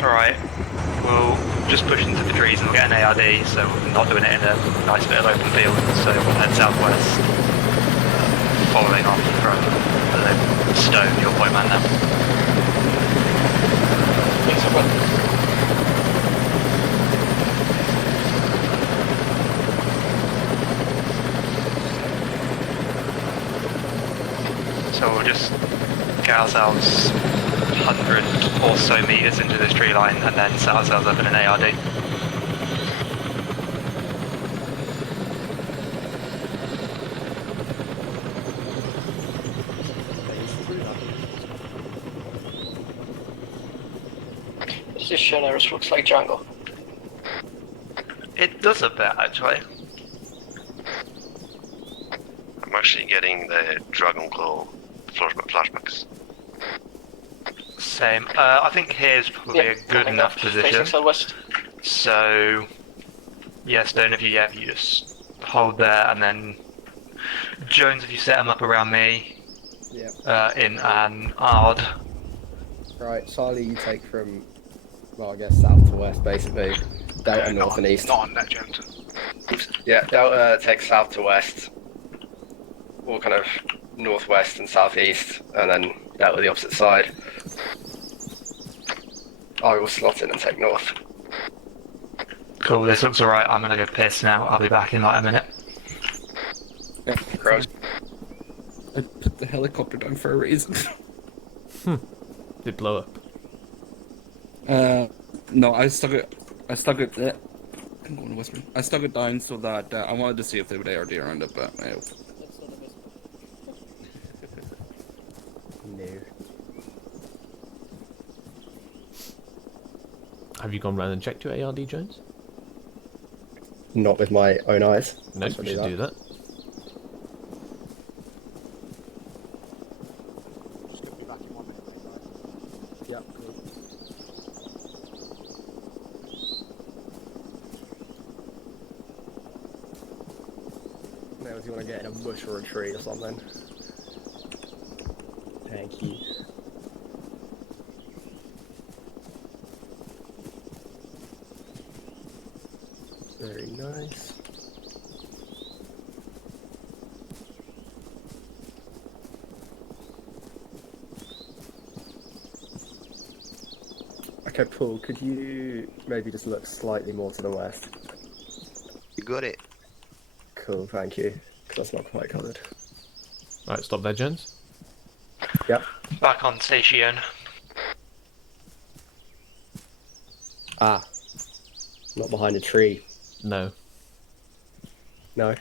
Alright, we'll just push into the trees and we'll get an ARD, so we're not doing it in a nice bit of open field, so we'll head southwest, following on from the stone, your point man now. Thanks for what? So we'll just get ourselves 100 or so meters into this tree line and then set ourselves up in an ARD. This generous looks like jungle. It does a bit actually. I'm actually getting the Dragon Claw flashbacks. Same. I think here's probably a good enough Facing position. southwest. So, yes, Stone, if you just hold there, and then Jones, if you set him up around me Yep. in an ARD. Right, Charlie, you take from, well, I guess south to west, basically. Delta north and east. Not on that, Jones. Yeah, Delta takes south to west. Or kind of northwest and southeast, and then Delta the opposite side. I will slot in and take north. Cool, this looks alright. I'm gonna go piss now. I'll be back in like a minute. Yeah, Gross. I put the helicopter down for a reason. Did blow up. No, I stuck it. I'm going to whisper. I stuck it down so that I wanted to see if there would ARD around it, but I hope. No. Have you gone round and checked your ARD, Jones? Not with my own eyes. No, you should do that. Just gonna be back in 1 minute, mate, guys. Yep, cool. Now, if you want to get in a bush or a tree or something. Thank you. Very nice. Okay, Paul, could you maybe just look slightly more to the west? You got it. Cool, thank you. Because that's not quite covered. Right, stop there, Jones. Yep. Back on station. Ah. Not behind a tree. No. No?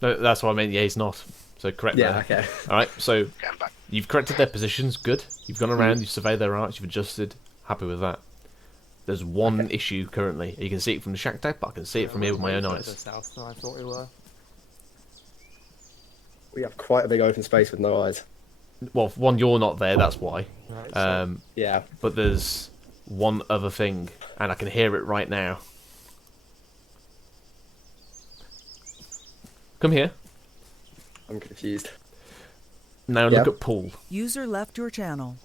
No, that's what I meant. Yeah, he's not. So correct Yeah, there. okay. Alright, so Getting back. you've corrected their positions. Good. You've gone around, you've surveyed their arcs, you've adjusted. Happy with that. There's one issue currently. You can see it from the shack deck, but I can see it from here with my own eyes. South than I thought we were. We have quite a big open space with no eyes. Well, one, you're not there, that's why. Right, so Yeah. But there's one other thing, and I can hear it right now. Come here. I'm confused. Now Yeah. look at Paul. User left your channel.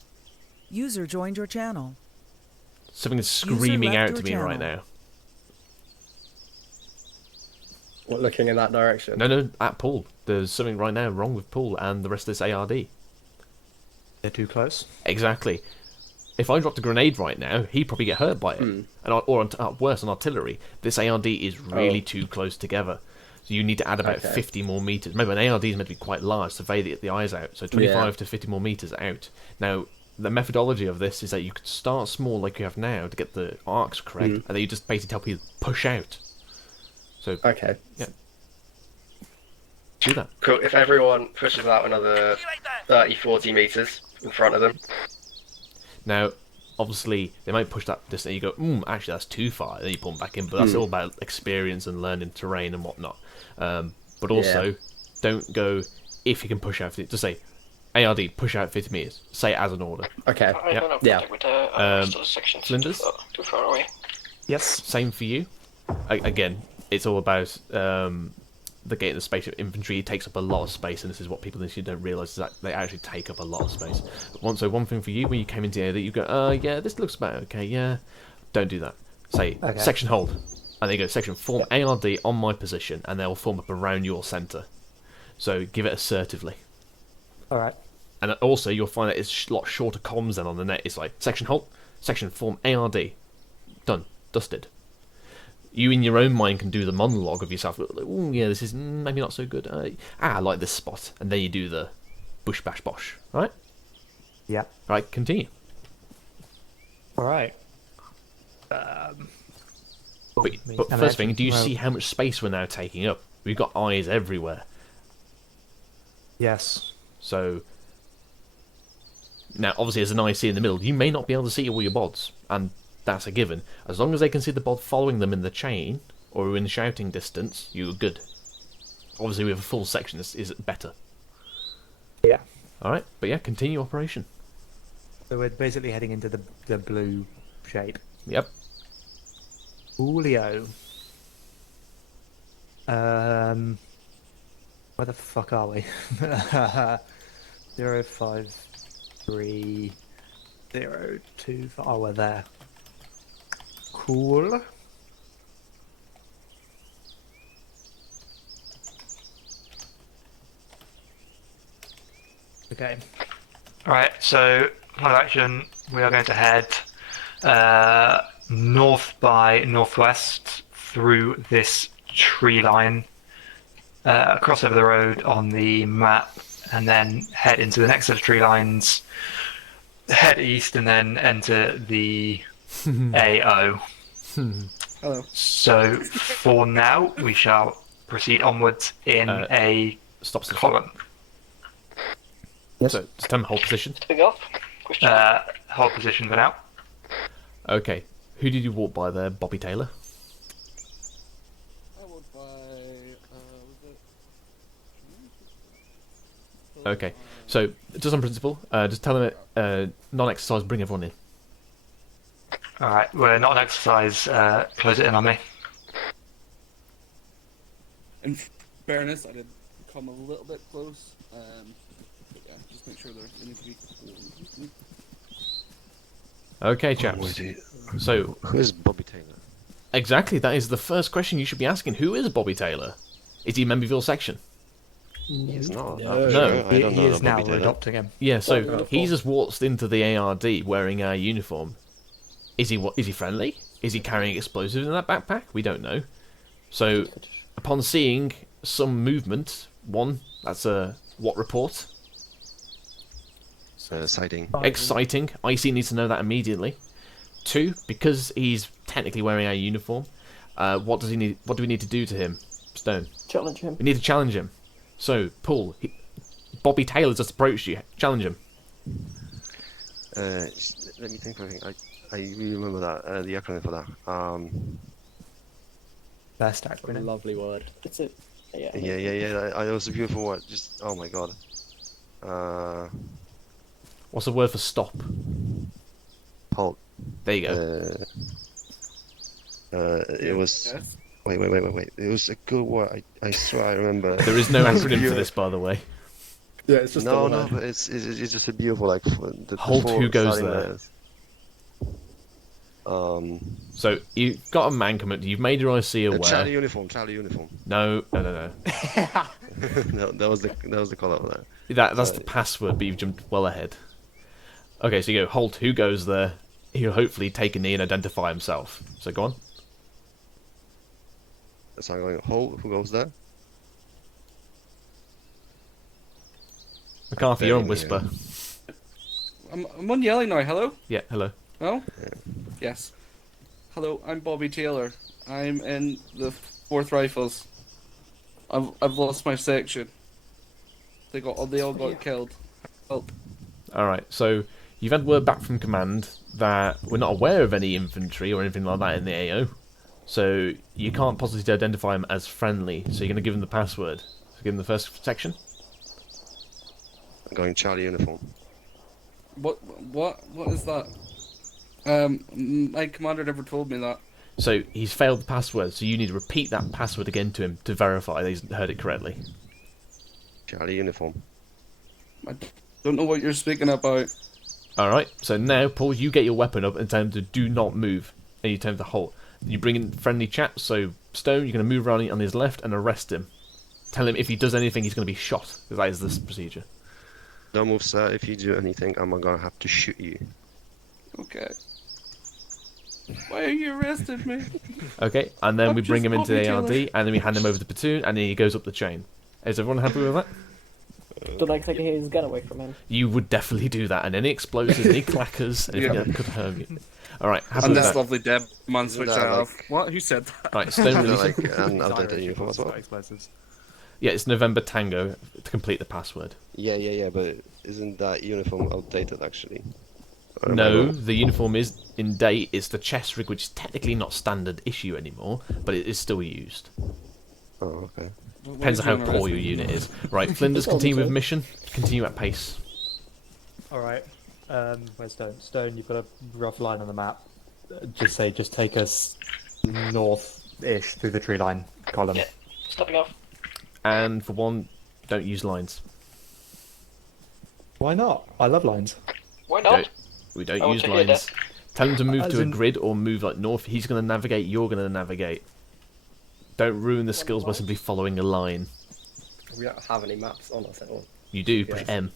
User joined your channel. Something is screaming left out your to me right channel. now. What, looking in that direction? No, at Paul. There's something right now wrong with Paul and the rest of this ARD. they're too close. Exactly. If I dropped a grenade right now, he'd probably get hurt by it. Or worse, on artillery. This ARD is really too close together. So you need to add about 50 more meters. Remember, an ARD is meant to be quite large, survey the eyes out. So 25 to 50 more meters out. Now, the methodology of this is that you could start small like you have now to get the arcs correct, and then you just basically tell people push out. So Okay. yeah, do that. Cool. If everyone pushes out another 30, 40 meters in front of them. Now, obviously, they might push that distance. And you go, actually, that's too far. And then you pull them back in. But that's all about experience and learning terrain and whatnot. But also, don't go if you can push out. Just say, ARD, push out 50 meters. Say it as an order. Okay. Yeah. With the sections Flinders? too far away. Yes. Same for you. Again, it's all about the getting the space of infantry. It takes up a lot of space, and this is what people don't realise is that they actually take up a lot of space. So one thing for you, when you came into the ARD, you go, yeah, this looks about okay, yeah. Don't do that. Say, section hold. And then you go, section form ARD on my position, and they'll form up around your centre. So give it assertively. Alright. And also, you'll find that it's a lot shorter comms than on the net. It's like, section halt, section form ARD. Done. Dusted. You, in your own mind, can do the monologue of yourself. Oh, yeah, this is maybe not so good. I like this spot. And then you do the bush bash bosh. Right? Yeah. Right, continue. Alright. But first thing, do you see how much space we're now taking up? We've got eyes everywhere. Yes. So, now, obviously, there's an IC in the middle. You may not be able to see all your bods, and that's a given. As long as they can see the bod following them in the chain, or in shouting distance, you're good. Obviously, with a full section, this is better. Yeah. Alright, but yeah, continue operation. So we're basically heading into the blue shape. Yep. Julio. Where the fuck are we? 05302. Oh, we're there. Cool. Okay. Alright, so plan of action, we are going to head north by northwest through this tree line, cross over the road on the map, and then head into the next set of tree lines, head east, and then enter the AO. Hello. So for now, we shall proceed onwards in a Stop. column. So just tell me hold position. Stepping off. Question. Hold position for now. Okay. Who did you walk by there, Bobby Taylor? I walked by. Okay. So just on principle, just tell them non-exercise. Bring everyone in. All right, we're not an exercise. Close it in on me. In fairness, I did come a little bit close. But yeah, just make sure they need to be. Okay, chaps. So who is Bobby Taylor? Exactly, that is the first question you should be asking. Who is Bobby Taylor? Is he a member of your section? He's not. No. I don't He know is now. Bobby We're Taylor. adopting him. Yeah, so he's just waltzed into the ARD wearing our uniform. Is he friendly? Is he carrying explosives in that backpack? We don't know. So, upon seeing some movement, one, that's a what report? Sighting. Exciting. IC needs to know that immediately. Two, because he's technically wearing our uniform, what does he need? What do we need to do to him, Stone? Challenge him. We need to challenge him. So, Paul, Bobby Taylor just approached you. Challenge him. Let me think for a thing. I really remember that the acronym for that. Best acronym. Lovely word. That's it. Yeah. Yeah. It was a beautiful word. Just oh my god. What's the word for stop? Halt. There you go. It was. Yes. Wait. It was a good word. I swear I remember. There is no acronym for this, by the way. Yeah, it's just no, but it's just a beautiful like. Halt who goes there. Letters. So you've got a man coming. You've made your IC aware. Charlie uniform. No. No, that was the call out for that. That's the password, but you've jumped well ahead. Okay, so you go, halt, who goes there? He'll hopefully take a knee and identify himself. So go on. So I'm going, halt, who goes there? McCarthy, you're on whisper. I'm on yelling now. Hello. Yeah, hello. Oh? Yes. Hello, I'm Bobby Taylor. I'm in the 4th Rifles. I've lost my section. They all got killed. Help. Alright, so you've had word back from command that we're not aware of any infantry or anything like that in the AO. So you can't positively identify him as friendly. So you're going to give him the password. So give him the first section. I'm going Charlie uniform. What is that? My commander never told me that. So he's failed the password, so you need to repeat that password again to him to verify that he's heard it correctly. Charlie uniform. I don't know what you're speaking about. Alright, so now, Paul, you get your weapon up and tell him to do not move. And you tell him to halt. You bring in friendly chaps, so Stone, you're going to move around on his left and arrest him. Tell him if he does anything, he's going to be shot. Because that is the procedure. Don't move, sir. If you do anything, I'm going to have to shoot you. Okay. Why are you arresting me? Okay, and then I'm we bring just him into Bobby the ARD, Taylor. and then we hand him over to the platoon, and then he goes up the chain. Is everyone happy with that? Don't like taking his gun away from him. You would definitely do that, and any explosives, any clackers, anything that could harm you. Alright, happy And with this that. lovely dead man switch that, I have. like- What? Who said that? Right, Stone release. An outdated uniform as well. Explosives. Yeah, it's November Tango to complete the password. Yeah, but isn't that uniform outdated actually? Or am I No, wrong? the uniform is in date. It's the chest rig, which is technically not standard issue anymore, but it is still used. Oh, okay. Depends on how poor your unit is. Right, Flinders, continue with mission. Continue at pace. Alright. Where's Stone? Stone, you've got a rough line on the map. Just take us north-ish through the tree line column. Yeah. Stopping off. And for one, don't use lines. Why not? I love lines. Why not? We don't I want use to hear lines. that. Tell him to move As to a in- grid or move like north. He's going to navigate, you're going to navigate. Don't ruin the skills by simply following a line. We don't have any maps on us at all. You do, push Yes. M.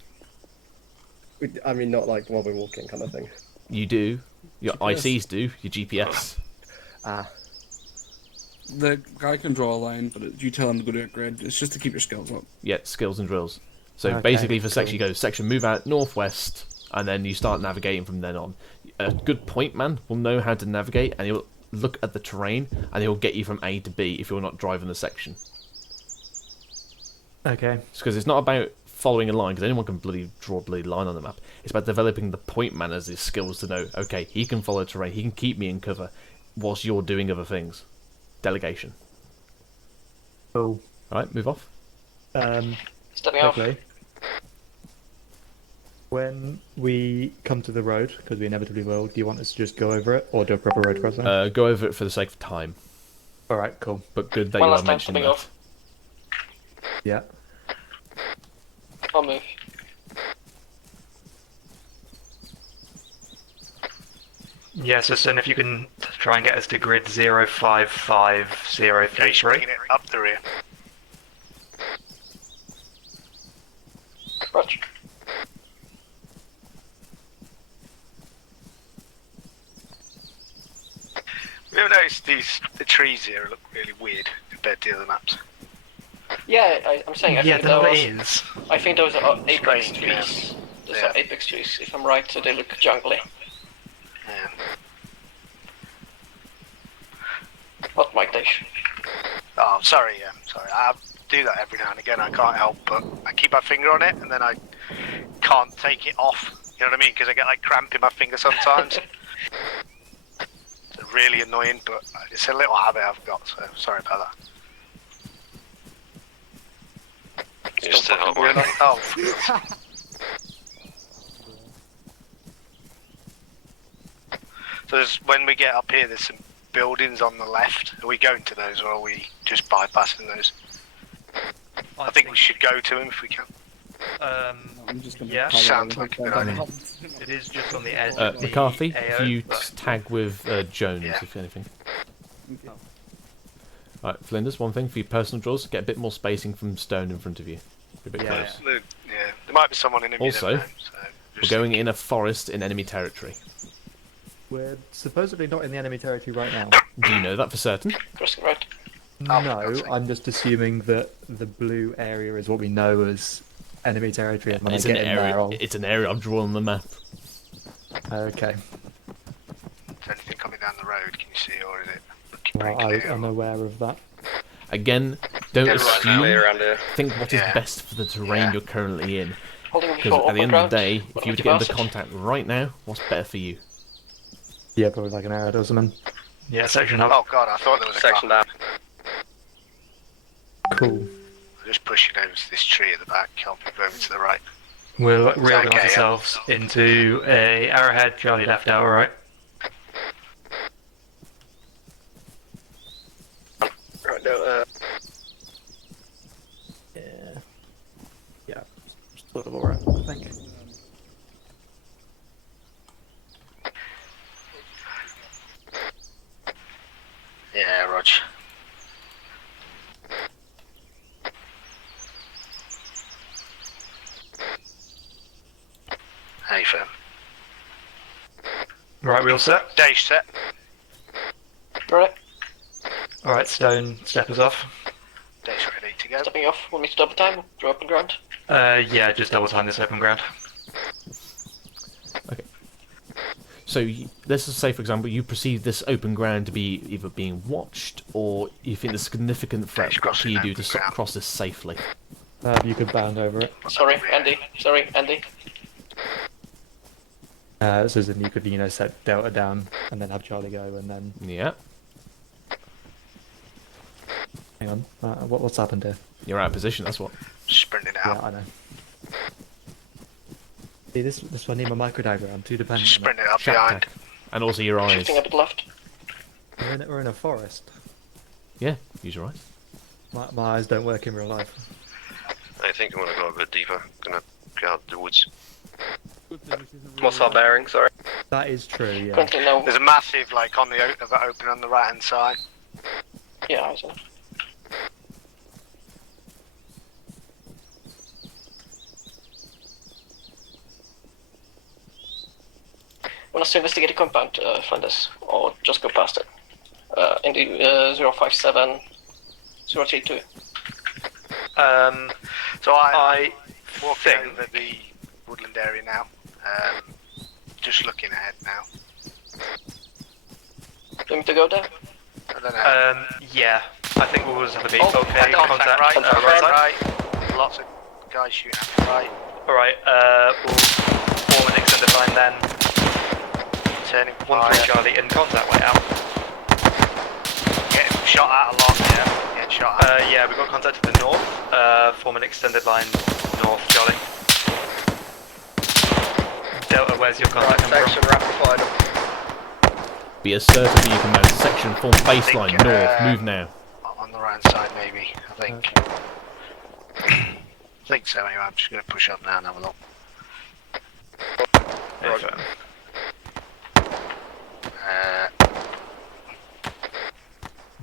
I mean, not like while we're walking kind of thing. You do. Your ICs do. Your GPS. Ah. the guy can draw a line, but you tell him to go to a grid. It's just to keep your skills up. Yeah, skills and drills. So Okay, basically, for section, you cool. go section move out northwest, and then you start navigating from then on. A good point man will know how to navigate, and he'll look at the terrain, and he'll get you from A to B if you're not driving the section. Okay. Because it's not about following a line, because anyone can draw a bloody line on the map. It's about developing the point man as his skills to know, okay, he can follow terrain, he can keep me in cover, whilst you're doing other things. Delegation. Cool. Alright, move off. Stepping off. Quickly. When we come to the road, because we inevitably will, do you want us to just go over it, or do a proper road crossing? Go over it for the sake of time. Alright, cool. But good that One you are last time mentioning stepping that. off. Yeah. I'll move. Yeah, so Stone, if you can try and get us to grid 055033. Bringing it up the rear. Roger. Have you ever noticed the trees here look really weird compared to the other maps? Yeah, I'm saying. Yeah, they're not is. I think those are apex Strange, yeah. trees. Those Yeah. are apex trees, if I'm right. So they look jungly. Yeah. What, Mike Dash? Oh, I'm sorry, sorry. I do that every now and again. I can't help but I keep my finger on it and then I can't take it off. You know what I mean? Because I get like cramp in my finger sometimes. It's really annoying, but it's a little habit I've got. So sorry about that. You still fucking not working. Oh. So when we get up here, there's some buildings on the left. Are we going to those, or are we just bypassing those? I think we should go to them if we can. I'm just gonna Yeah. Sounds like a good idea. It is just on the edge of the McCarthy, AO, if you but- tag with Jones, Yeah. if anything. Alright, Flinders, one thing for your personal draws, get a bit more spacing from Stone in front of you. Be a bit Yeah. close. Yeah, there might be someone in here. Also, we're going in a forest in enemy territory. We're supposedly not in the enemy territory right now. Do you know that for certain? Crossing right. No, I'm just assuming that the blue area is what we know as enemy territory, and when It's I an get in there, area. I'll... It's an area I've drawn on the map. Okay. Is anything coming down the road? Can you see, or is it looking Well, pretty clear? I'm aware of that. Again, don't Yeah, right, assume. clear around here. Think what is Yeah. best for the terrain Yeah. you're currently in. Holding Because for at the open end ground. of the day, if you were to get into Bastard. contact right now, what's better for you? Yeah, probably like an arrow or something. Yeah, section up. Oh god, I thought there was a Section car. down. Cool. I'm just pushing over to this tree at the back. I'll move over to the right. We'll Okay, reorganize yeah. ourselves into a arrowhead, Charlie left, out, alright? Right, no, Yeah. Yeah. Sort of alright, I think. Yeah, Rog. Hey, fam. Right, we all set? Dash set. Right. Alright, Stone, step us off. Dash ready to go. Stepping off. Want me to double time? Draw open ground. Yeah, just double time this open ground. Okay. So let's just say, for example, you perceive this open ground to be either being watched, or you think there's a significant threat. It's What can you crossing do to open ground. cross this safely? You could bound over it. Sorry, Andy. Sorry, Andy. So then you could, set Delta down and then have Charlie go, and then... Yeah, Hang on. What's happened here? you're out of position. That's what. Sprinting Yeah, out. I know. See, this one near my micro diagram. I'm too dependent on it. Sprinting up Shack behind. tag. And also your eyes. Shifting a bit left. We're in a forest. Yeah, use your eyes. My eyes don't work in real life. I think I'm gonna go a bit deeper. Gonna guard the woods. what's our bearing? Sorry. That is true, yeah. Currently no. There's a massive, like, on the open on the right hand side. Yeah, I see. Want us to investigate the compound, Flinders, or just go past it? in the 057 032. So I walking over the woodland area now. Just looking ahead now. Do you want me to go there? I don't know. Yeah, I think we'll just have a beat. Oh, Okay, contact right, right right, side. Lots of guys shooting at me, right. Alright, we'll form an extended line then. Turning 1-3 Charlie in contact way out. Getting shot at a lot, yeah. Getting shot at. Yeah, we've got contact to the north. Form an extended line north, Charlie. Delta, where's your contact coming from? Rapid fire. Be assertive that you can mount section, form baseline, north, move now. On the right side, maybe, I think. I think so, anyway. I'm just going to push up now and have a look. Roger.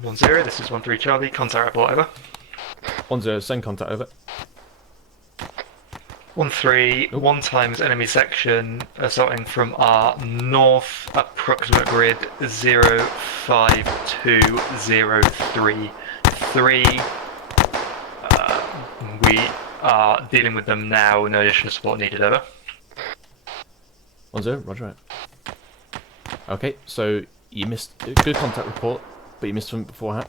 1-0, this is 1-3 Charlie, contact report over. 1-0, send contact over. 1-3, 1 times enemy section assaulting from our north approximate grid 052033. We are dealing with them now, no additional support needed, over. 1-0, roger out. Okay, so you missed a good contact report, but you missed something beforehand.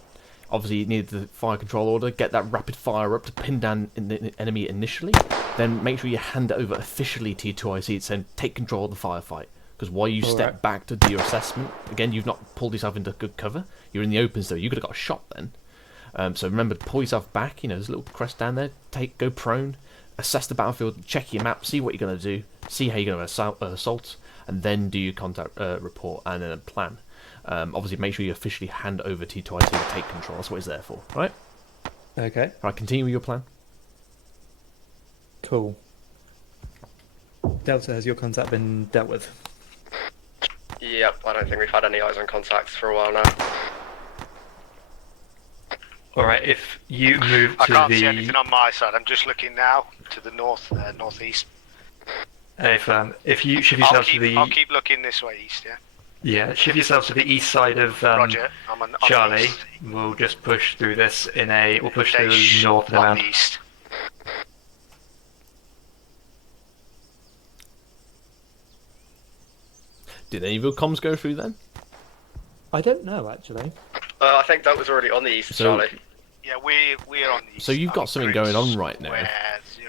Obviously, you needed the fire control order, get that rapid fire up to pin down the enemy initially, then make sure you hand it over officially to your 2IC saying take control of the firefight. Because while you step back to do your assessment, again, you've not pulled yourself into good cover, you're in the open still, you could have got shot then. So remember to pull yourself back, there's a little crest down there, go prone, assess the battlefield, check your map, see what you're going to do, see how you're going to assault, and then do your contact report and then a plan. Obviously, make sure you officially hand over to T2IT to take control. That's what it's there for, right? Okay. Right, continue with your plan. Cool. Delta, has your contact been dealt with? Yep, I don't think we've had any eyes on contacts for a while now. Alright, if you move I to can't see anything on my side. I'm just looking now to the north, northeast. If you shift yourself to the... I'll keep looking this way east, yeah? Yeah, shift yourself to the east side of Roger. I'm on Charlie. the east. We'll just push through this we'll push Stay through the north and on around. the east. Did any of your comms go through then? I don't know, actually. I think that was already on the east, Charlie. Yeah, we're on the east. So you've got something going on right now.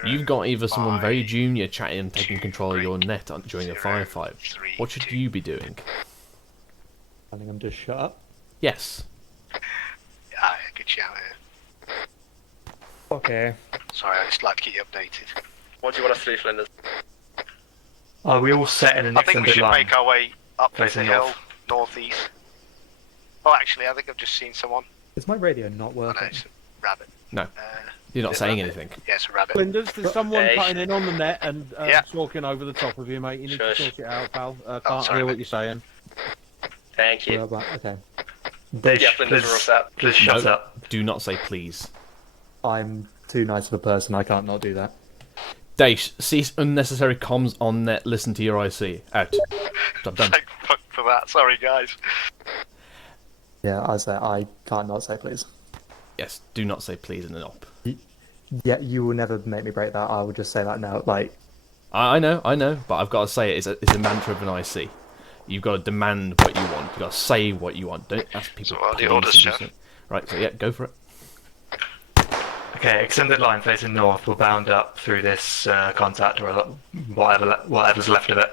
You've got either someone very junior chatting and taking control of your net during a firefight. What should you be doing? I think I'm just shut up. Yes. Yeah, good shout here. Okay. Sorry, I just like to keep you updated. What do you want us to do, Flinders? Are we all set in an I think we extended should line? make our way up the Facing hill, north. northeast. Oh, actually, I think I've just seen someone. Is my radio not Oh, no, working? it's a rabbit. No. You're not saying anything. Yeah, it's a rabbit. Flinders, there's someone Hey. cutting in on the net and Yeah. talking over the top of you, mate. You need Shush. to sort it out, pal. Can't sorry, hear mate. what you're saying. Thank you. Okay. Dave, Yeah, Flinders are all set. please shut No, up. do not say please. I'm too nice of a person, I can't not do that. Daesh, cease unnecessary comms on net, listen to your IC. Out. Job done. Thank fuck for that. Sorry, guys. Yeah, I can't not say please. Yes, do not say please in an op. Yeah, you will never make me break that, I will just say that now. I know, but I've got to say it. It's a mantra of an IC. You've got to demand what you want. You've got to say what you want. Don't ask people So what are the please orders, to do Chef? something. Right, so yeah, go for it. Okay, extended line facing north. We'll bound up through this contact or whatever's left of it.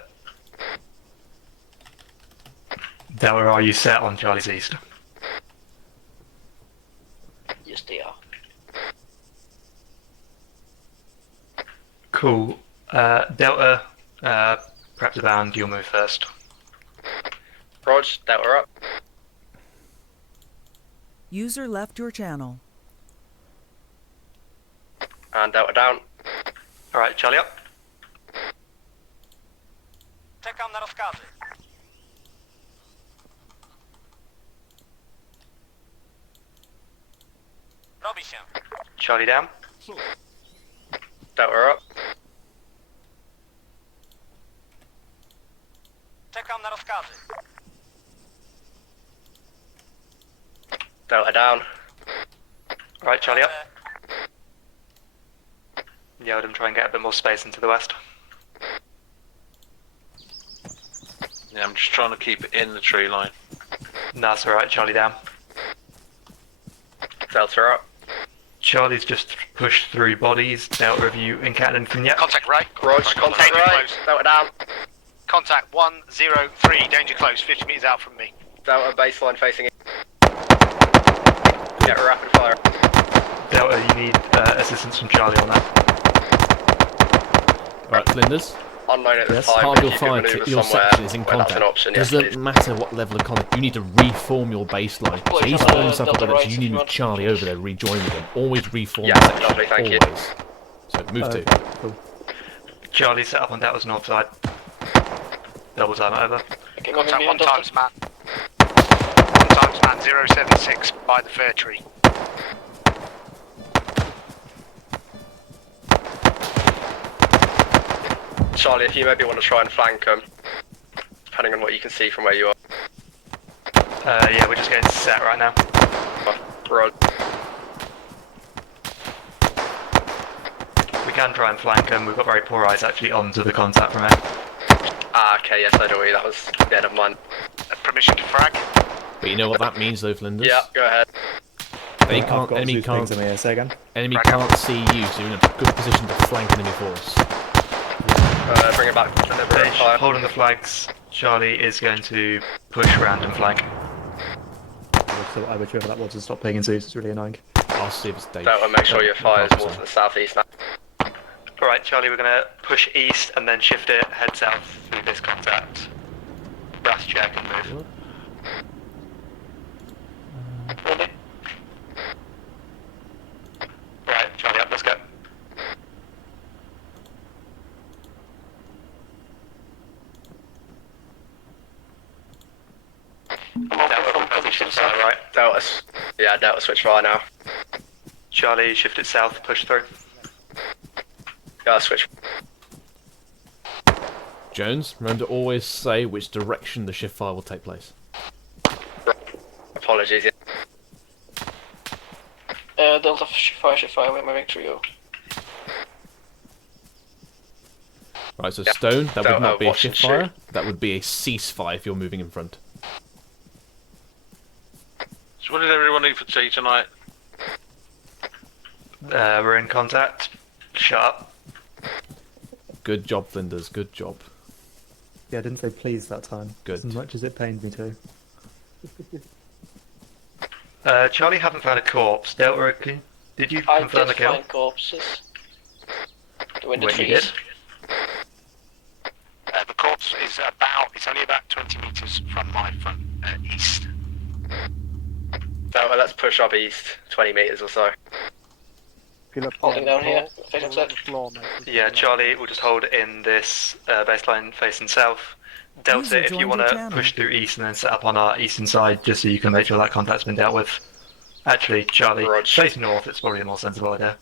Delta, are you set on Charlie's east? Yes, they are. Cool. Delta, prep to bound. You'll move first. Rog, Delta up. User left your channel. And Delta down. Alright, Charlie up. Czekam na rozkazy. Robi się. Charlie down. Delta up. Czekam na rozkazy. Delta down. Right, Charlie up. Yeah, let him try and get a bit more space into the west. Yeah, I'm just trying to keep it in the tree line. That's alright, Charlie down. Delta up. Charlie's just pushed through bodies. Delta, have you encountered anything yet? Contact right. Roger, contact Danger right. close. Delta down. Contact 103. Danger close. 50 meters out from me. Delta baseline facing in. Get rapid fire. Delta, you need assistance from Charlie on that. Alright, Flinders. Unknown at the Yes, time, half but your if you fire can maneuver your somewhere section is in where that's contact. an option, yes, Doesn't please. matter what level of contact, you need to reform your baseline. So he's throwing himself up Delta there, right, so you if need you to want. Charlie over there, rejoin with him. Always reform Yeah, the section, lovely, thank you. always. So move to. Cool. Charlie set up on Delta's north side. Double time over. Okay, Contact moving 1 Delta. times man. 1 times man 076 by the fir tree. Charlie, if you maybe want to try and flank them, depending on what you can see from where you are. Yeah, we're just getting set right now. Roger. We can try and flank them. We've got very poor eyes actually onto the contact from here. Ah, okay, yes, I know where that was. Yeah, never mind. Permission to frag. But you know what that means though, Flinders? Yeah, go ahead. They I've can't, got enemy two can't, things in here. Say again. enemy Frag can't see you, so you're in a good position to flank enemy force. Bring it back. Deliver They're fire. holding the flags. Charlie is going to push round and flank. I would whoever that was to stop playing in Zeus. It's really annoying. I'll see if it's Dave. Delta, make sure your fire is more to the southeast now. Alright, Charlie, we're going to push east and then shift it, head south through this contact. Brass check and move. Right, Charlie up, let's go. Delta, shift fire, right. Delta switch fire now. Charlie, shift it south, push through. Yeah, switch. Jones, remember to always say which direction the shift fire will take place. Apologies. Delta fire, we're moving through you. Right, so Yeah. Stone, that would Delta, not be a watch and shift fire, that would be a ceasefire if you're moving in front. So what did everyone need for tea tonight? We're in contact. Shut up. Good job, Flinders, good job. Yeah, I didn't say please that time. Good. As much as it pained me to. Charlie haven't found a corpse. Delta, did you I confirm the did kill? find corpses. They were in the When you trees. did? The corpse is it's only about 20 meters from my front, east. Delta, let's push up east 20 meters or so. Holding down here, facing south. Yeah, Charlie, we'll just hold in this baseline facing south. Delta, User if you joined want your to channel. push through east and then set up on our eastern side, just so you can make sure that contact's been dealt with. Actually, Charlie, Roger. face north, it's probably a more sensible idea.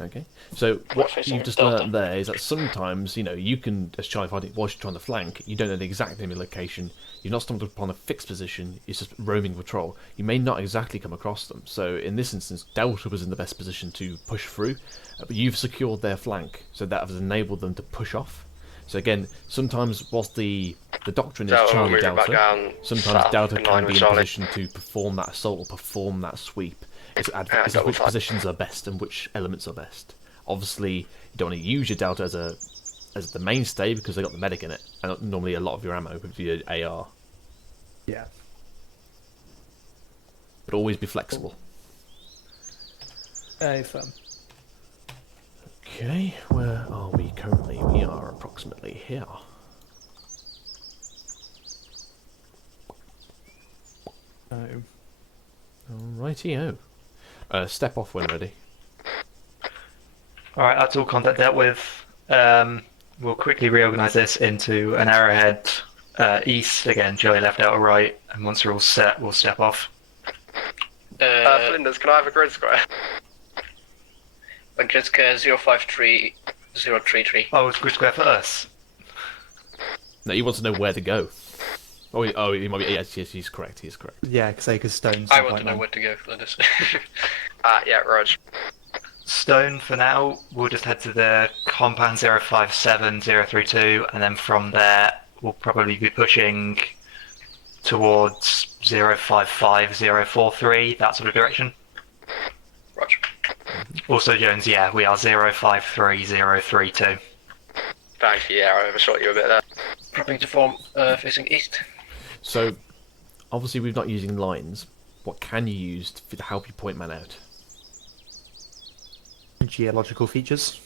Okay, so what facing you've just Delta. learned there is that sometimes, you can, as Charlie fighting, whilst you're trying to flank, you don't know the exact enemy location, you've not stumbled upon a fixed position, it's just roaming patrol. You may not exactly come across them, so in this instance, Delta was in the best position to push through, but you've secured their flank, so that has enabled them to push off. So again, sometimes whilst the doctrine is Delta, we'll Charlie move it back Delta, down sometimes south Delta in can line be with in a Charlie. position to perform that assault or perform that sweep. It's double which time. positions are best and which elements are best. Obviously, you don't want to use your Delta as the mainstay because they got the medic in it, and normally a lot of your ammo with your AR. Yeah. But always be flexible. Fun. Okay, where are we currently? We are approximately here. Oh. Alrighty-o. Step off when ready. Alright, that's all contact dealt with. We'll quickly reorganise this into an arrowhead east, again, Joey left, out, right, and once we're all set, we'll step off. Flinders, can I have a grid square? A grid square 053033. Oh, it's grid square for us. No, you want to know where to go. He might be. Yes, he's correct. He's correct. Yeah, because Stone's. I want to know where to go for this. Yeah, Rog. Stone, for now, we'll just head to the compound 057032, and then from there, we'll probably be pushing towards 055043, that sort of direction. Roger. Also, Jones, yeah, we are 053032. Thank you, yeah, I overshot you a bit there. Prepping to form facing east. So, obviously, we're not using lines. What can you use to help you point man out? Geological features.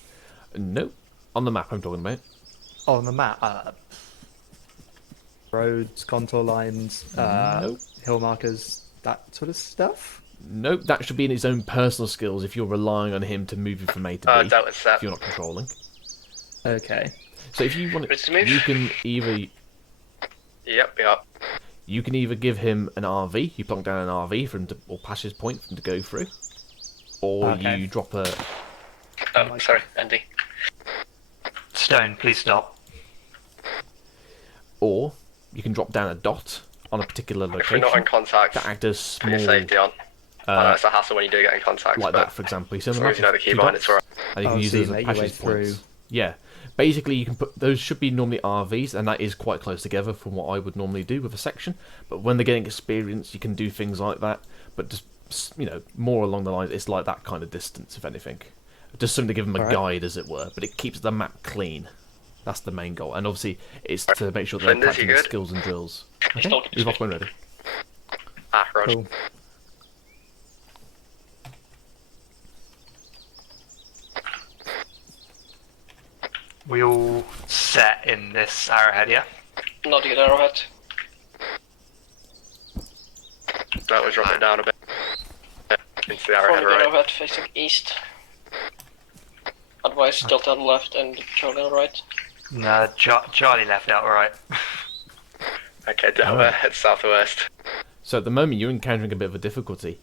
No, on the map I'm talking about. On the map, roads, contour lines, Nope. hill markers, that sort of stuff. Nope, that should be in his own personal skills if you're relying on him to move you from A to B. That was that. If you're not controlling. Okay. So if you want Ready to move? you can either Yep, we are. you can either give him an RV, you plonk down an RV for him to, or passage point for him to go through, or Okay. you drop a. Oh, sorry, Andy. Stone, please stop. Or you can drop down a dot on a particular If we're location not in contact, that act as put your small, safety on. I know it's a hassle when you do get in contact, like but that, for example. You see on as the long map, as you know the two keybind, dots, it's alright. and you can Oh, use so you those as make your way passage points. through. Yeah, basically you can put those should be normally RVs, and that is quite close together from what I would normally do with a section. But when they're getting experience, you can do things like that. But just more along the lines, it's like that kind of distance, if anything. Just something to give them a Alright. guide, as it were. But it keeps the map clean. That's the main goal, and obviously it's to make sure they're Flinders, you practicing their good? skills and drills. Okay, Still good. move off when ready. Roger. Cool. We all set in this arrowhead, yeah? Not yet, Arrowhead. That was drop it down a bit. Into the Arrowhead, right? Arrowhead facing east. Otherwise, Delta on the left and Charlie on the right. No, Charlie left out, right? Okay, Delta, head southwest. So at the moment you're encountering a bit of a difficulty.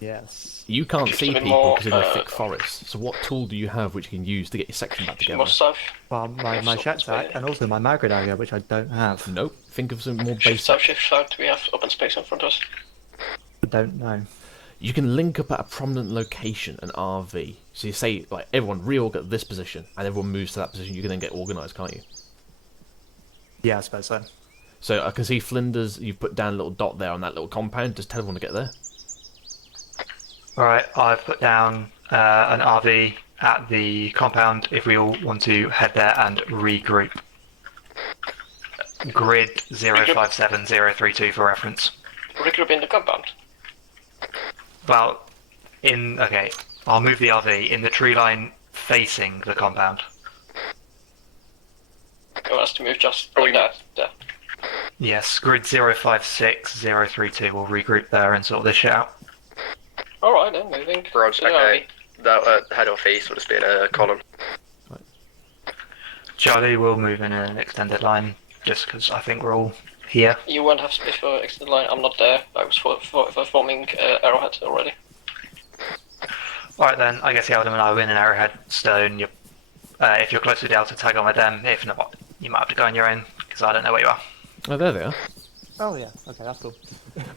Yes. You can't Just see a bit people more, because they're in a thick forest. So what tool do you have which you can use to get your section back together? More south. Well, my South shack is tack better. and also my magnet area, which I don't have. Nope. Think of some more Shift basic. south, we have open space in front of us. I don't know. You can link up at a prominent location, an RV. So you say, like, everyone reorg at this position, and everyone moves to that position. You can then get organised, can't you? Yeah, I suppose so. So I can see Flinders. You put down a little dot there on that little compound. Just tell everyone to get there. Alright, I've put down an RV at the compound if we all want to head there and regroup. Grid 057032 for reference. Regroup in the compound. Well, okay, I'll move the RV in the tree line facing the compound. You want us to move just like that? Yeah. Yes, grid 056032 will regroup there and sort this shit out. Alright then, moving. Roger, to the okay. That head off east would have been a column. Charlie will move in an extended line just because I think we're all here. RV. You won't have space for extended line. I'm not there. I was for forming Arrowhead already. Alright then, I guess Yeldon and I win an arrowhead. Stone, if you're close to Delta, tag on with them. If not, you might have to go on your own because I don't know where you are. Oh, there they are. Oh yeah, okay, that's cool.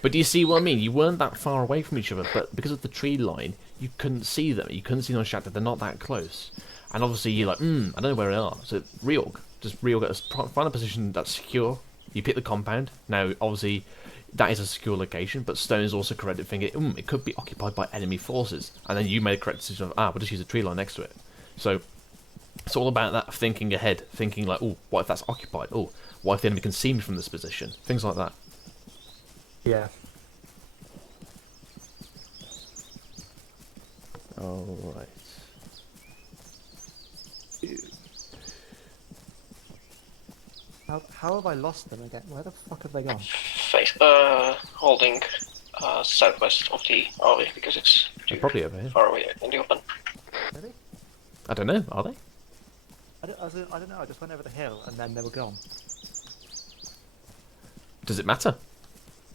But do you see what I mean? You weren't that far away from each other, but because of the tree line, you couldn't see them. You couldn't see them on Shatter. They're not that close. And obviously you're like, I don't know where they are. So reorg. Just reorg at find a position that's secure. You pick the compound. Now, obviously, that is a secure location, but Stone is also correct at thinking, it could be occupied by enemy forces. And then you made a correct decision of, we'll just use a tree line next to it. So it's all about that thinking ahead. Thinking like, what if that's occupied? What if the enemy can see me from this position? Things like that. Yeah. Alright. How have I lost them again? Where the fuck have they gone? Face holding southwest of the RV because it's They're probably over here. far away in the open. Really? I don't know, are they? I don't know. I just went over the hill and then they were gone. Does it matter?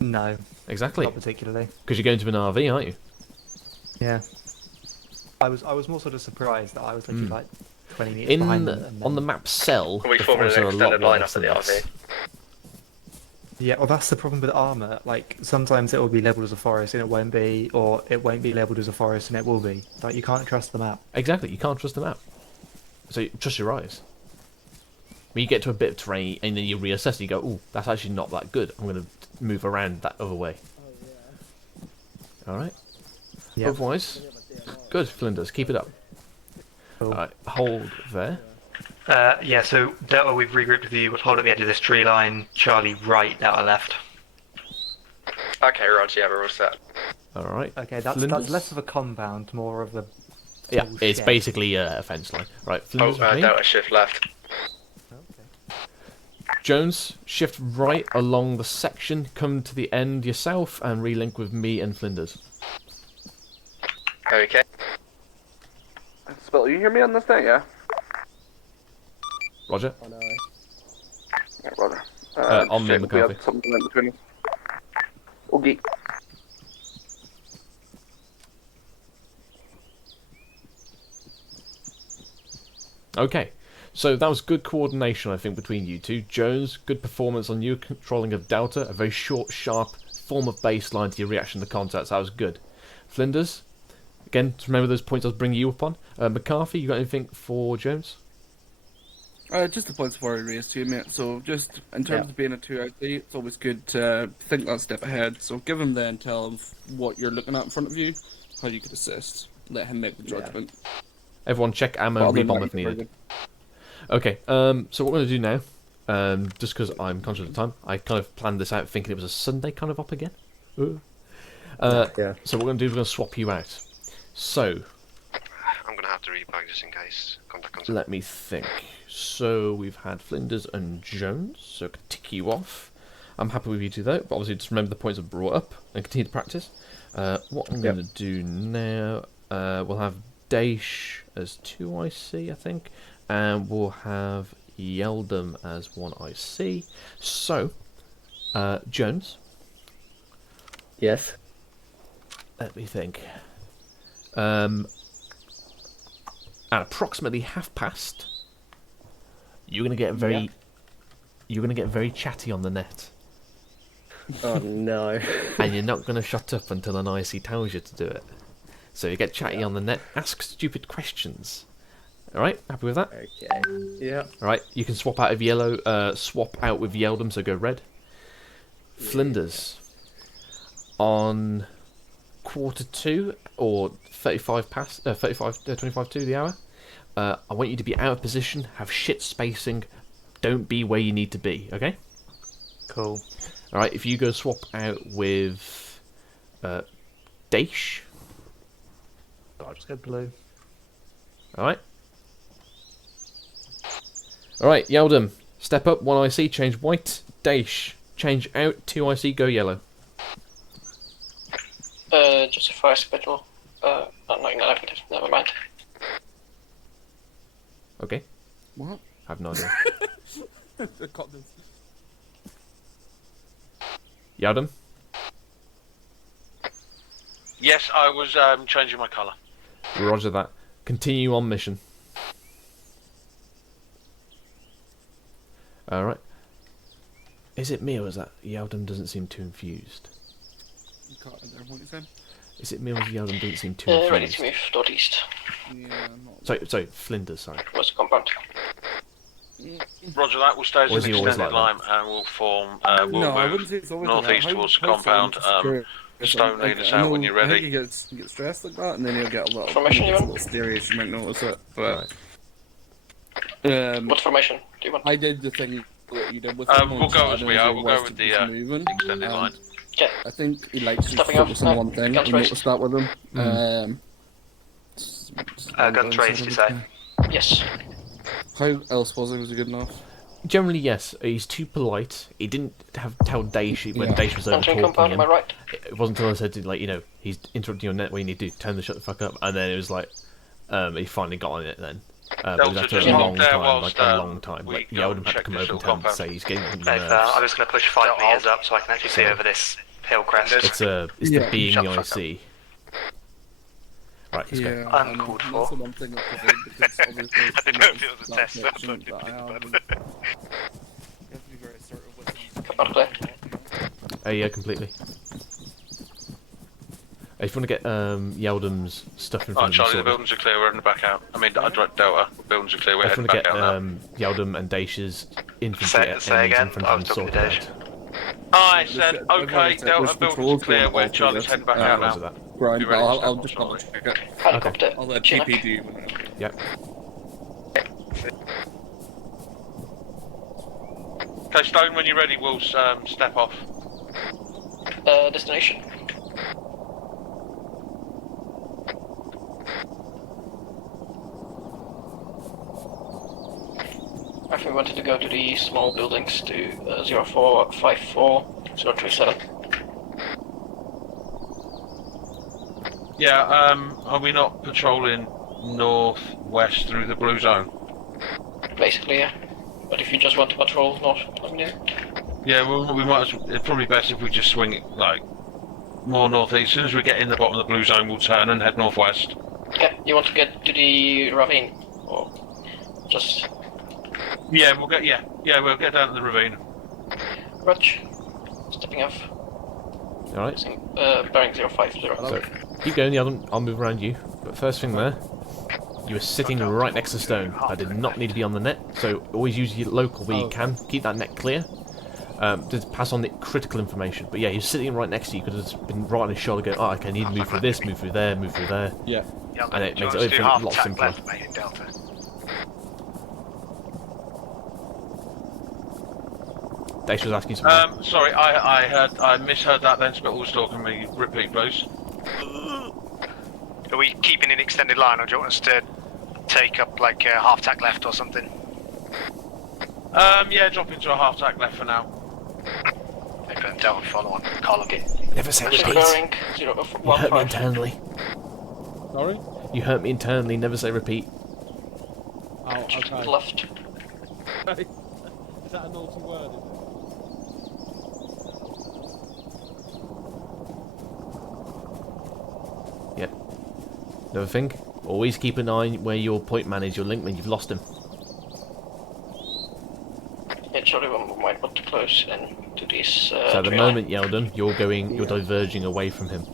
No, Exactly. not particularly. Because you're going to an RV, aren't you? Yeah. I was more sort of surprised that I was literally like 20 meters behind them. And On the then- map cell, Are we the forming forests an are a lot extended line worse up at than the this. RV? Yeah, well, that's the problem with Arma. Like, sometimes it will be labelled as a forest and it won't be, or it won't be labelled as a forest and it will be. Like, you can't trust the map. Exactly, you can't trust the map. So trust your eyes. When you get to a bit of terrain and then you reassess and you go, ooh, that's actually not that good. I'm going to move around that other way. Alright. Yep. Otherwise, good, Flinders, keep it up. Cool. Alright, hold there. Yeah, so Delta, we've regrouped with you. We'll hold at the edge of this tree line. Charlie, right, Delta, left. Okay, Roger, yeah, we're all set. Alright. Okay, that's less of a compound, more of a... Yeah, tool it's shed. basically a fence line. Right, Oh, Flinders with me. Delta shift left. Jones, shift right along the section, come to the end yourself, and relink with me and Flinders. Okay. Spill, you hear me on this thing, yeah? Roger. Oh no. Yeah, brother. On me, we McCarthy. had something in between us. Okay. Okay, so that was good coordination, I think, between you two. Jones, good performance on you controlling of Delta, a very short, sharp form of baseline to your reaction to contacts. That was good. Flinders, again, to remember those points I was bringing you upon. McCarthy, you got anything for Jones? Just the points I've already raised to you, mate. So, just in terms of being a 2 out day, it's always good to think that step ahead. So, give him the intel of what you're looking at in front of you, how you could assist. Let him make the judgment. Everyone check ammo, Other than rebomb that, if you're needed. Okay, so what we're going to do now, just because I'm conscious of time, I kind of planned this out thinking it was a Sunday kind of up again. Yeah. So what we're going to do is we're going to swap you out. So, I'm gonna have to rebag just in case contact comes up. let me think. So we've had Flinders and Jones, so I can tick you off. I'm happy with you two though, but obviously just remember the points I've brought up and continue to practice. What I'm going to do now, we'll have Daesh as 2 IC, I think, and we'll have Yeldum as 1 IC. So, Jones, Yes. let me think. At approximately past, you're gonna get very chatty on the net, Oh no. and you're not gonna shut up until an IC tells you to do it. So you get chatty on the net, ask stupid questions. All right, happy with that? Okay. Yeah. All right, you can swap out of yellow, swap out with Yeldum, so go red. Flinders on 2:15 or 35 past, 25 to the hour. I want you to be out of position, have shit spacing, don't be where you need to be, okay? Cool. Alright, if you go swap out with Daesh. I'll just go blue. Alright. Alright, Yeldum, step up, 1 IC, change white. Daesh, change out, 2 IC, go yellow. Just a fire schedule. Not negative, never mind. Okay, What? I have no idea. Yeldum? Yes, I was changing my colour. Roger that. Continue on mission. Alright. Is it me or is that Yeldum doesn't seem too infused? You can't there, what you said? Is it me or Yeldum doesn't seem too Ready infused? to move northeast. Yeah, not... Sorry, Flinders, sorry. What's the compound? Roger that, we'll stay as Or is an he always extended like line and we'll form, we'll no, I move wouldn't say it's always like northeast that. towards the How compound. someone Stone lead us I out know- when you're I think ready. you get stressed like that, and then you'll get a little, Formation, it's a you little serious. You might notice it, but What formation do you want? I did the thing that you did with We'll go as we are, we'll go with the moving. extended line. Okay. I think he likes to Stepping off, focus on one thing. guns You raised. noticed that with him. Guns raised, you say? Yes. How else was he? Was he good enough? Generally, yes. He's too polite. He didn't tell Daesh when Yeah. Daesh was over Entering talking compound, him. am I right? It wasn't until I said, like, you know, he's interrupting your net where you need to turn the shut the fuck up, and then it was like, he finally got on it then. But it was after a just long there time, whilst, like a long time. we Like, go Yeldum and had to check come this over and little tell him to compound. say he's getting on the Dave, nerves. I'm just going to push 5 meters up so I can actually see over this hill crest. It's the Yeah. being Shut the the fuck IC. Right, let's go. Yeah, Uncalled I know. for. That's the one thing I've covered because obviously I didn't know if it was a that test, section so I that I have, didn't and you have to be very assertive with these Compound clear. Yeah, completely. If you want to get Yeldam's stuff in Alright, front of you, Charlie, the buildings are clear, we're heading back out. I mean, I dropped Delta, the buildings are clear, we're if you heading want to back get out now. Yeldam and Daish's infantry Say enemies again? in front I of was them talking to sorted Daesh. out. I said, I've already okay, said Delta, there's buildings patrols are clear, going we're all through Charlie's this. heading back out Roger now. that. Grind, Be but ready to I'll step just off double shortly. check it. Helicopter. I'll let check. TPD when we're out. Yep. Okay, Stone, when you're ready, we'll step off. Destination. I think we wanted to go to the small buildings to 0454 Yeah, are we not patrolling northwest through the blue zone? Basically, yeah. But if you just want to patrol north, let me know. Yeah, well, we might as well, it's probably best if we just swing it, like, more northeast. As soon as we get in the bottom of the blue zone, we'll turn and head northwest. Yeah, you want to get to the ravine? Or just... Yeah, we'll get down to the ravine. Rutch, stepping off. Alright. Bearing 050. So, keep going, Yeldam. I'll move around you. But first thing there, you were sitting right next to Stone. That did not need to be on the net, so always use your local where you can. Keep that net clear. To pass on the critical information. But yeah, he's sitting right next to you. Could have been right on his shoulder going, oh, okay, I need to move through this, move through there, move through there. Yeah. And it makes do everything a half lot attack simpler. left, mate, in Delta. Daesh was asking something. Sorry, I misheard that then, Spittle was talking to me. Repeat, please. Are we keeping an extended line, or do you want us to take up like a half tack left or something? Yeah, drop into a half tack left for now. Maybe then Delta follow on column. Never say repeat. Bearing You hurt me 015. internally. Sorry? You hurt me internally, never say repeat. Oh, Just okay. left. Is that a naughty word, is it? Yep. Another thing, always keep an eye where your point man is, your link when you've lost him. Yeah, Charlie 1 might want to close in to these. So at the tree moment, Yeldam, you're diverging away from him.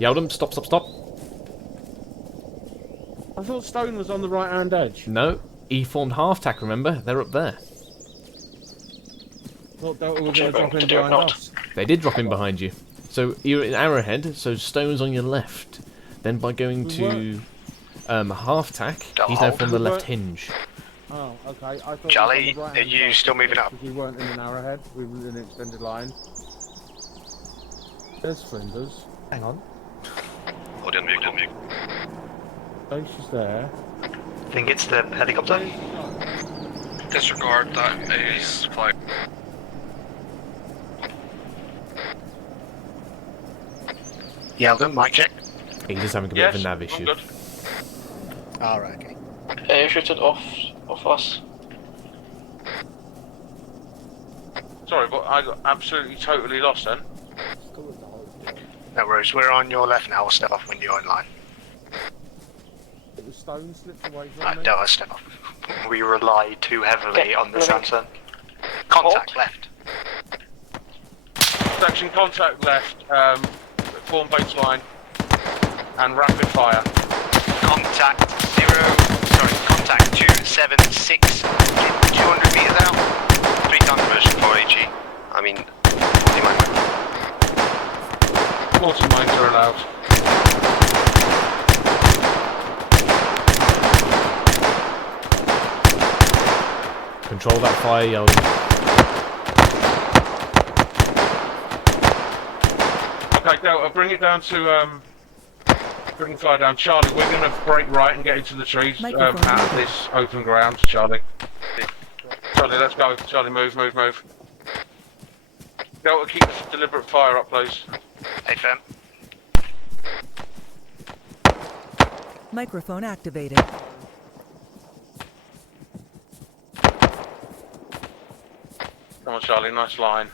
Yeldam, stop. I thought Stone was on the right hand edge. No, he formed half tack, remember? They're up there. I thought Delta was Check going to drop in to do it behind not. us. They did drop in behind you. So you're in Arrowhead, so Stone's on your left. Then by going to half tack, he's now from the left hinge. Oh, okay. I thought Charlie, we were on are the right-hand you side still moving up? because we weren't in an arrowhead, we were in an extended line. There's Flinders. Hang on. Hold on, mute. Daesh is there. I think it's the helicopter. Disregard that is fire. Yeldon, mic check. He's just having a bit Yes, of a nav I'm issue. good. Alright, okay. You shoot it off us. Sorry, but I got absolutely totally lost then. No worries, we're on your left now, we'll step off when you're in line. The stone slipped away from me. Delta, step off. We rely too heavily Okay, on the moving. Samsung. Contact left. Section contact left, form baseline, and rapid fire. Contact 276. 200 meters out. 3 times version 4 AG. I mean, what do you mind? 40 miles are allowed. Control that fire, Yeldam. Okay, Delta, bring it down to, bring the fire down. Charlie, we're going to break right and get into the trees out of this open ground, Charlie. Charlie, let's go. Charlie, move. Delta, keep the deliberate fire up, please. Hey, fam. Microphone activated. Come on, Charlie, nice line.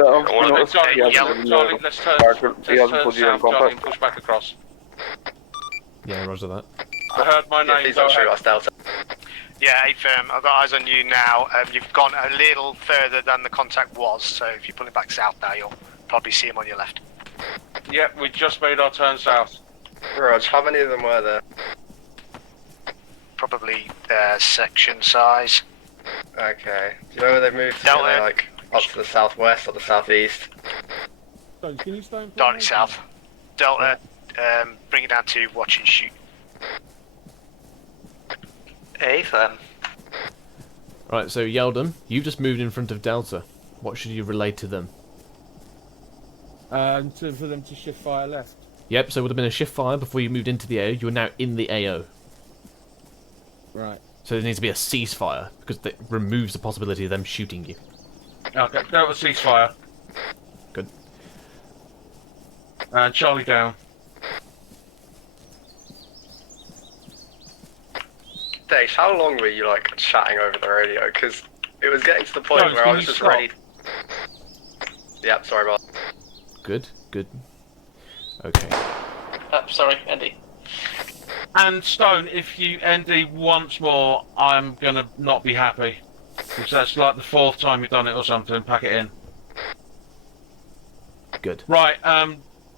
Charlie, let's turn south, Charlie, and push back across. Yeah, roger that. I heard my name. Please don't shoot us, Delta. Yeah, A-Firm, I've got eyes on you now. You've gone a little further than the contact was, so if you're pulling back south now, you'll probably see him on your left. Yep, we just made our turn south. Rog, how many of them were there? Probably section size. Okay. Do you know where they've moved to? Are they like up to the southwest or the southeast? Can you stay in Directly south. Delta, bring it down to watch and shoot. A-Firm. Right, so Yeldon, you've just moved in front of Delta. What should you relay to them? for them to shift fire left. Yep, so it would have been a shift fire before you moved into the AO. You are now in the AO. Right. So there needs to be a ceasefire, because that removes the possibility of them shooting you. Okay, that was ceasefire. Good. And Charlie down. Dave, how long were you like chatting over the radio? Because it was getting to the point Jones, where can I was you just stop? ready. Yep, sorry about. Good, good. Okay. Sorry, Andy. And Stone, if you ND once more, I'm gonna not be happy. Because that's like the 4th time you've done it or something. Pack it in. Good. Right,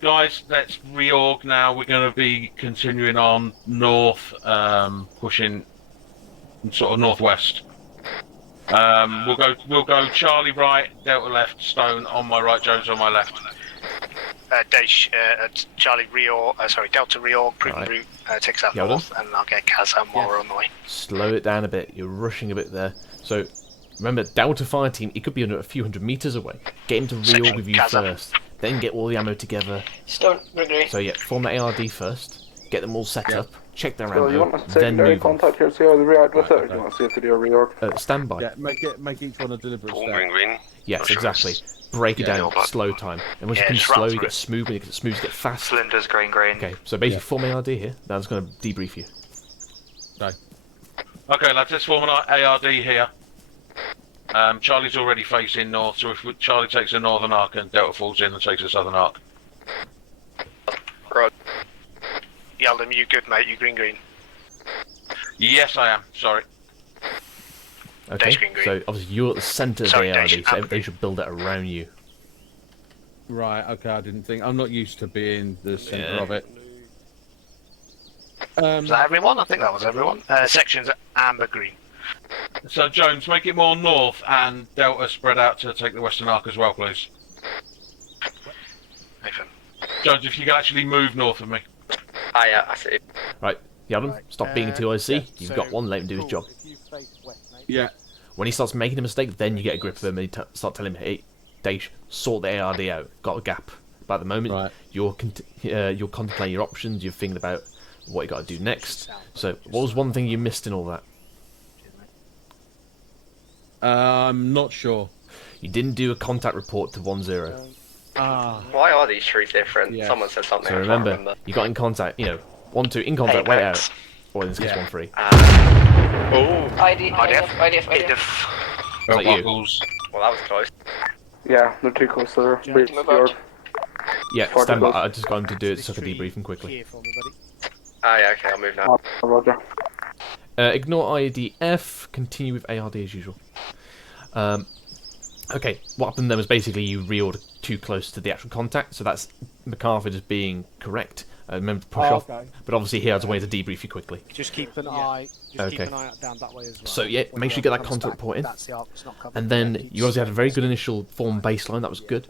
guys, let's reorg now. We're gonna be continuing on north, pushing sort of northwest. We'll go Charlie right, Delta left, Stone on my right, Jones on my left. Charlie reorg, Delta reorg, prudent route, takes out north, and I'll get Kaz home while we're on the way. Slow it down a bit. You're rushing a bit there. So, remember, Delta fire team, it could be under a few hundred meters away. Get him to reorg with you first, then get all the ammo together. Stone, agree. So yeah, form the ARD first, get them all set up, check their So you ammo, want to then secondary move on. contact here, see how they react with it, or do you want to see if they do a reorg? Stand by. Yeah, make each one a deliberate step. Green. Yes, exactly. Break it down, slow time. And once you can slow, you get smooth, when you get smooth, you get fast. Cylinders, green. Okay, so basically form ARD here, now it's going to debrief you. Okay, lads, let's form an ARD here. Charlie's already facing north, so if Charlie takes a northern arc and Delta falls in and takes a southern arc. Right. Yeldon, you good, mate? You green. Yes, I am. Sorry. Okay, green. so obviously you're at the centre of Sorry, the ARD, Dash, so they should build it around you. Right, okay, I didn't think. I'm not used to being the centre of it. Was that everyone? I think that was everyone. Sections amber green. So, Jones, make it more north and Delta spread out to take the western arc as well, please. Nathan. Jones, if you can actually move north of me. Ah, yeah, I see. Right, Yadam, stop being a 2IC. You've got one, let him do his job. Yeah. When he starts making a mistake, then you get a grip of him and you start telling him, hey, Daesh, sort the ARD out. Got a gap. But at the moment, you're contemplating your options, you're thinking about what you got to do next. So, what was one thing you missed in all that? I'm not sure. You didn't do a contact report to 1-0. Why are these trees different? Yeah. Someone said something. So I can't remember, you got in contact, 1-2, in contact, wait out. Or in this case, 1-3. IDF. Like you. Well, that was close. Yeah, they're too close to their reorg. Yeah, Far stand too by. close. I just got him to do it, so I could debrief him quickly. Ah, yeah, okay, I'll move now. Roger. Ignore IDF, continue with ARD as usual. Okay, what happened then was basically you reordered too close to the actual contact, so that's MacArthur as being correct. Remember to push off, but obviously he has a way to debrief you quickly. Just keep an eye. Keep an eye down that way as well. So yeah, make sure you get that contact report in, and then you obviously had a very good initial form baseline. That was good.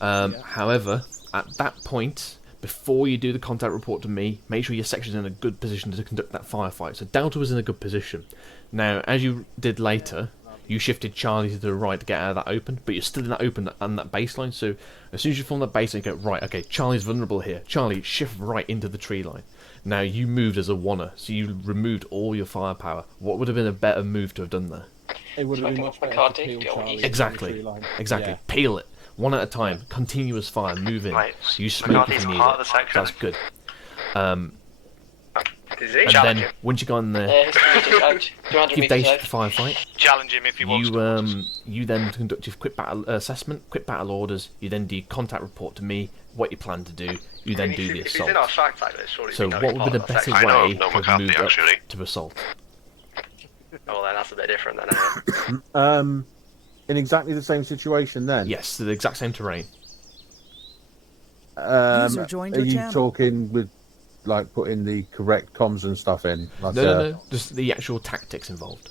However, at that point, before you do the contact report to me, make sure your section's in a good position to conduct that firefight. So Delta was in a good position. Now, as you did later, you shifted Charlie to the right to get out of that open, but you're still in that open and that baseline. So as soon as you form that baseline, you go, right, okay, Charlie's vulnerable here. Charlie, shift right into the tree line. Now, you moved as a oner, so you removed all your firepower. What would have been a better move to have done there? It would have been much better to peel Charlie. Exactly. Yeah. Peel it. One at a time. Continuous fire. Move in. Right. You smoke if McCarthy's you need part it. of the section. That's good. Is And then once you go in there, give Dace the firefight. Challenge him if he wants to. You then conduct your quick battle assessment, quick battle orders. You then do contact report to me, what you plan to do. You then do the If he's assault. in our strike tactics, surely So we know what he's would be the part of better our section. way to move up to assault? Oh, well, then that's a bit different then. In exactly the same situation then? Yes, the exact same terrain. User joined Are your you channel. talking with, like, putting the correct comms and stuff in? Like, No, just the actual tactics involved.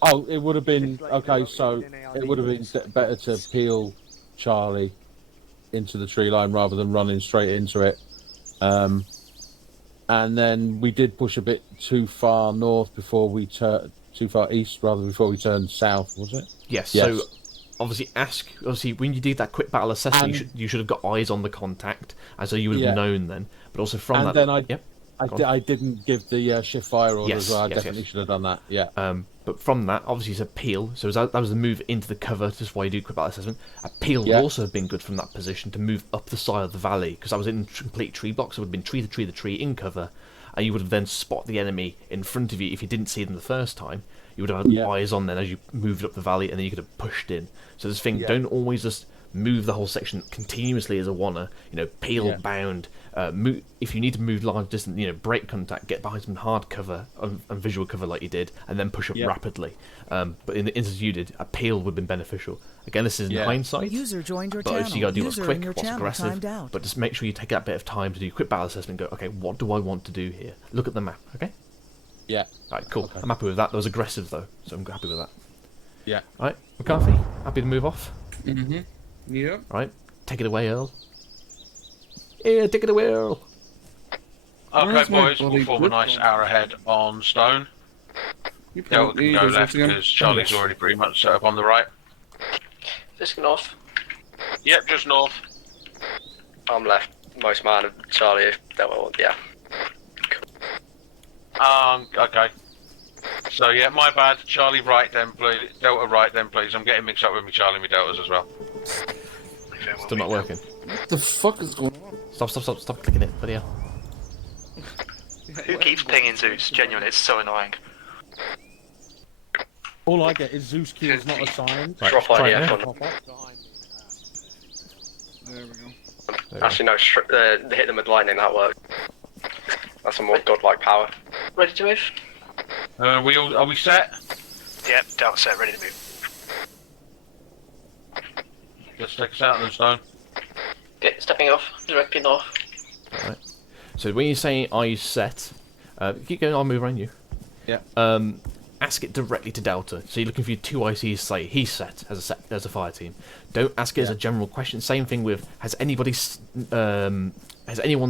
Oh, it would have been okay. So it would have been better to peel Charlie into the tree line rather than running straight into it. And then we did push a bit too far north before we turned too far east, rather before we turned south. Was it? Yes. So obviously when you did that quick battle assessment, you should have got eyes on the contact, and so you would have known then. But also from that, then I didn't give the shift fire order as well. I definitely should have done that. Yeah. But from that, obviously, it's a peel. So that was the move into the cover. Just why you do quick battle assessment. A peel would also have been good from that position to move up the side of the valley, because I was in complete tree blocks. So it would have been tree to tree in cover, and you would have then spot the enemy in front of you if you didn't see them the first time. You would have had eyes on then as you moved up the valley, and then you could have pushed in. So this thing, don't always just move the whole section continuously as a wanna. Peel, bound. If you need to move large distance, break contact, get behind some hard cover and visual cover like you did, and then push up rapidly. But in the instance you did, a peel would have been beneficial. Again, this is in hindsight. User joined your but channel. You got to do what's User quick, in your what's channel aggressive. timed out. But just make sure you take that bit of time to do quick battle assessment. And go, okay, what do I want to do here? Look at the map. Okay. Yeah. Right, cool. Okay. I'm happy with that. That was aggressive though, so I'm happy with that. Yeah. Right, McCarthy, happy to move off. Mhm. Yeah. Right, take it away, Earl. Yeah, take it away, Earl. Okay, boys, we'll form a nice hour ahead on Stone. Delta can go left because Charlie's already pretty much set up on the right. Just north. Yep, just north. I'm left. Most man of Charlie, if Delta, yeah. Okay. So yeah, my bad. Charlie right then, please. Delta right then, please. I'm getting mixed up with me Charlie and me Deltas as well. Still not working. What the fuck is going on? Stop clicking it, bloody hell. Who keeps pinging Zeus? Genuinely, it's so annoying. All I get is Zeus key is not assigned. Right, drop on here. There we go. Actually, no, hit them with lightning, that works. That's a more godlike power. Ready to move? Are we set? Yep, Delta set, ready to move. Let's take us out of the Stone. Okay, stepping off, directly north. Alright. So when you say are you set, keep going, I'll move around you. Yeah. Ask it directly to Delta. So you're looking for your two ICs, say he's set as a fire team. Don't ask it as a general question. Same thing with has anyone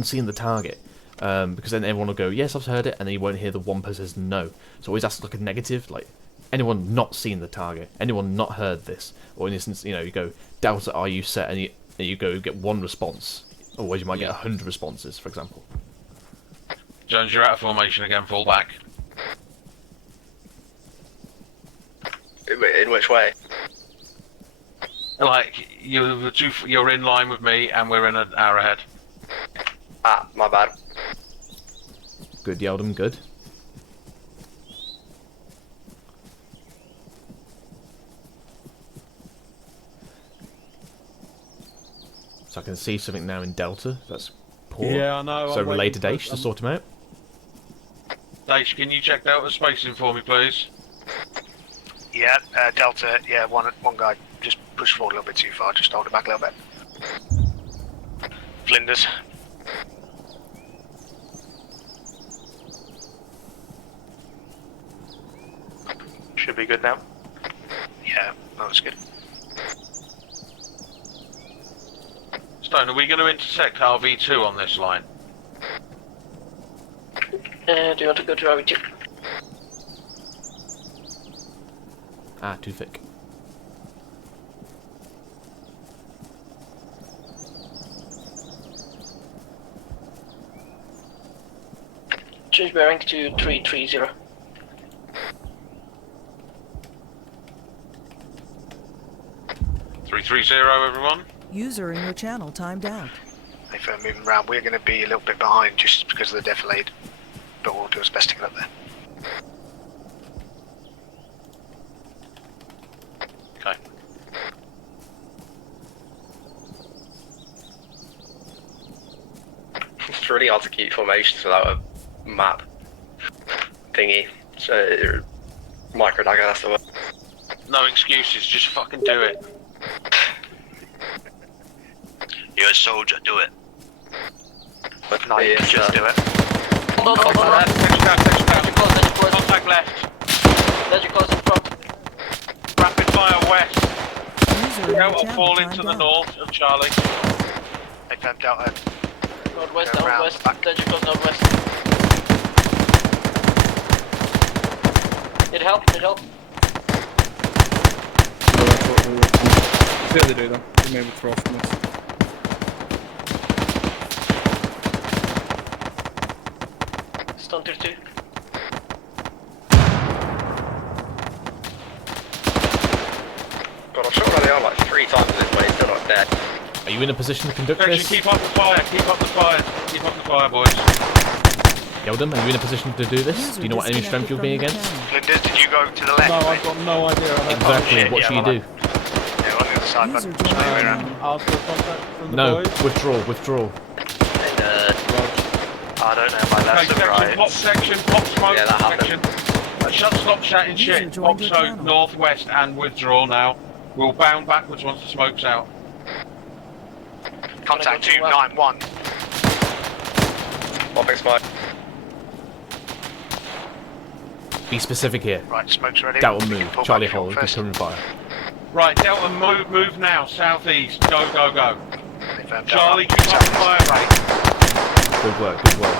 seen the target? Because then everyone will go, yes, I've heard it, and then you won't hear the one person says no. So always ask like a negative, like anyone not seen the target, anyone not heard this, or in this instance, you go, Delta, are you set? And you go get one response. Otherwise, you might get 100 responses, for example. Jones, you're out of formation again. Fall back. In which way? Like you're in line with me, and we're in an hour ahead. Ah, my bad. Good, Yeldum, good. So I can see something now in Delta. That's poor. Yeah, I know. So relay to Daesh to sort him out. Daesh, can you check Delta spacing for me, please? Yeah, Delta, yeah, one guy just pushed forward a little bit too far, just hold it back a little bit. Flinders. Should be good now. Yeah, that was good. Stone, are we going to intersect RV2 on this line? Do you want to go to RV2? Ah, too thick. Change bearing to 330. Everyone. User in your channel timed out. If we're moving around, we're going to be a little bit behind just because of the defilade. but we'll do our best to get up there. Okay. It's really hard to keep formations without a map thingy. So, micro dagger, that's the word. No excuses, just fucking do it. You're a soldier, do it. But No, you can just do it. Hold on, hold on. Contact left. Let you close in front. Rapid fire west. User in your Delta channel fall timed into the out. north of Charlie. They found Delta. Northwest, Go around northwest. back. Let you close northwest. Need help, need help. No, that's what we were. Yeah, they do that. They may withdraw from this. Stone tier 2. God, I'm sure where they are like 3 times this way, still not dead. Are you in a position to conduct Section, this? keep up the fire, keep up the fire, keep up the fire, boys. Yeldon, are you in a position to do this? Do you know what enemy strength you'll be against? Flinders, did you go to the left? No, I've got no idea. Exactly, shit, what yeah, should you well, do? Yeah, we're on the other side, User but joined your way channel. around. Ask for contact from the No, boys. withdraw. I don't know, my left Okay, and section, right. pop section, pop smoke Yeah, that section. Stop chatting User shit. joined Pop your smoke channel. northwest and withdraw now. We'll bound backwards once the smoke's out. Contact 291. Popping smoke. Be specific here. Right, smoke's ready. Delta We can move. pull Charlie back short hold. first. Return fire. Right, Delta, move now, southeast. Go, go, go. They found Charlie, Delta. keep up the fire rate. Good work, good work.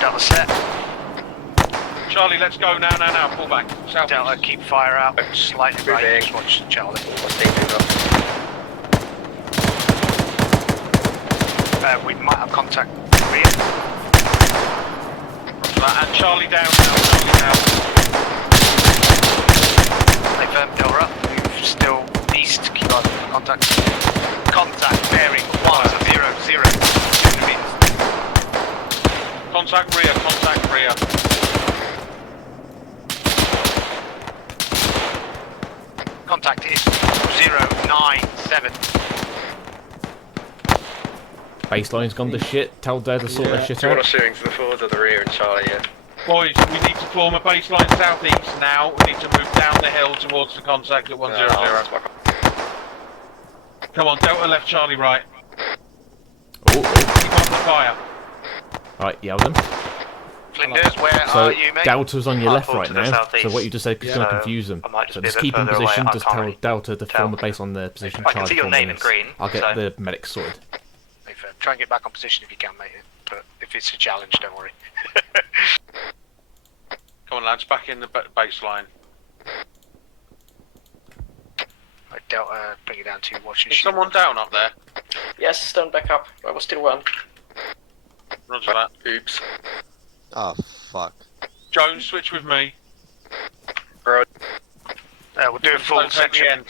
Delta set. Charlie, let's go now. Pull back. Southeast. Delta, keep fire out. Slightly right. Moving. Just watch Charlie. What's taking up? We might have contact rear. And Charlie down now. Charlie down. They found Delta up. Move still east. Keep on contact. Contact bearing 100. 200 meters. Contact rear. Contact rear. Contact is 097. Baseline's gone to shit. Tell Dare to sort that shit Do you want out. us shooting to the forwards or the rear and Charlie, yeah? Boys, we need to form a baseline southeast now. We need to move down the hill towards the contact at 100. Come on, Delta left, Charlie right. Oh. Keep up the fire. Right, Yeldon. Flinders, where So are you, mate? Delta's on your I'll left pull right to the now. southeast. So what you just said is Yeah. going to So, confuse them. I might just So be a just bit keep in further away. position. I Just can't tell really Delta to tell. form a base on their position. I can Charge see your for name in minutes. green, I'll get so- the medic sorted. Try and get back on position if you can, mate. But if it's a challenge, don't worry. Come on, lads, back in the baseline. Right, Delta, bring it down to watch and Is shoot. someone down up there? Yes, stone back up. I was still one. Roger that. Oops. Oh, fuck. Jones, switch with me. We'll do a full Don't take the section. end.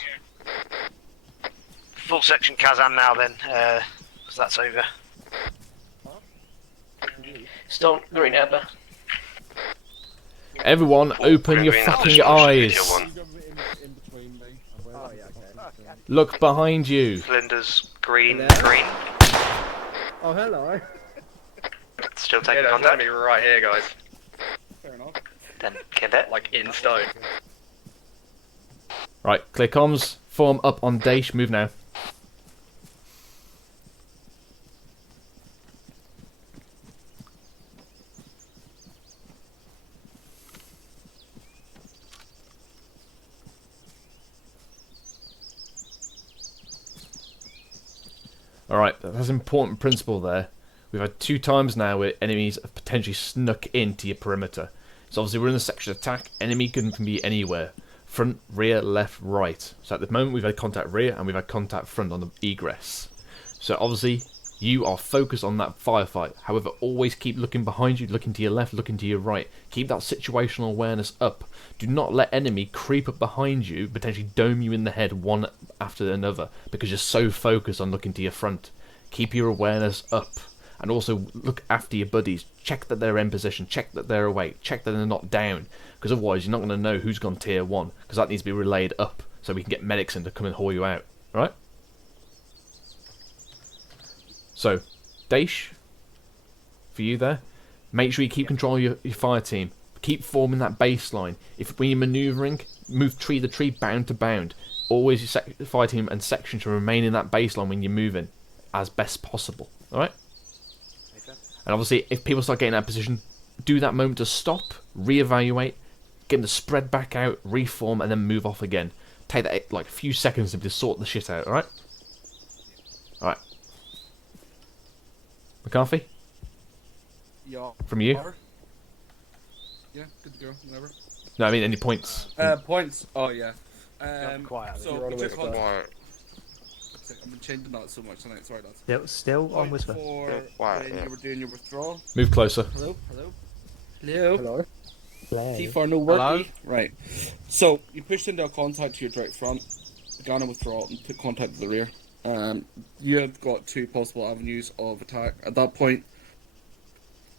Full section Kazan now then, because that's over. Stone, green Abba. Everyone, open your green, fucking just eyes. your one. In between me and where Look behind you. Flinders, green, Hello? green. Oh, hello. Still Yeah, taking there's an contact. enemy right here, guys. Fair enough. Then kill it. Like in stone. Right, clear comms. Form up on Daesh. Move now. Alright, that's an important principle there. We've had 2 times now where enemies have potentially snuck into your perimeter. So obviously we're in the section attack. Enemy can be anywhere. Front, rear, left, right. So at the moment we've had contact rear and we've had contact front on the egress. So obviously you are focused on that firefight. However, always keep looking behind you, looking to your left, looking to your right. Keep that situational awareness up. Do not let enemy creep up behind you, potentially dome you in the head one after another, because you're so focused on looking to your front. Keep your awareness up. and also look after your buddies. Check that they're in position, check that they're awake, check that they're not down, because otherwise you're not going to know who's gone tier 1, because that needs to be relayed up so we can get medics in to come and haul you out. Alright? So, Daesh, for you there, make sure you keep control of your fire team. Keep forming that baseline. If when you're manoeuvring, move tree to tree, bound to bound. Always your fire team and section should remain in that baseline when you're moving, as best possible. Alright? And obviously, if people start getting out of position, do that moment to stop, reevaluate, get them to spread back out, reform, and then move off again. Take that like a few seconds to sort the shit out, alright? Alright. McCarthy? Yeah. From you? Yeah, good to go, whatever. No, I mean any points. Points? Oh, yeah. Quiet. So, You're on we a took whisper. on... I've been changing that so much tonight, sorry lads. Still on Points whisper. for when you were doing your withdrawal. Move closer. Hello? Hello? Hello. T4 no worky. Right. So, you pushed into a contact to your direct front, began a withdrawal, and took contact with the rear. You have got 2 possible avenues of attack. At that point,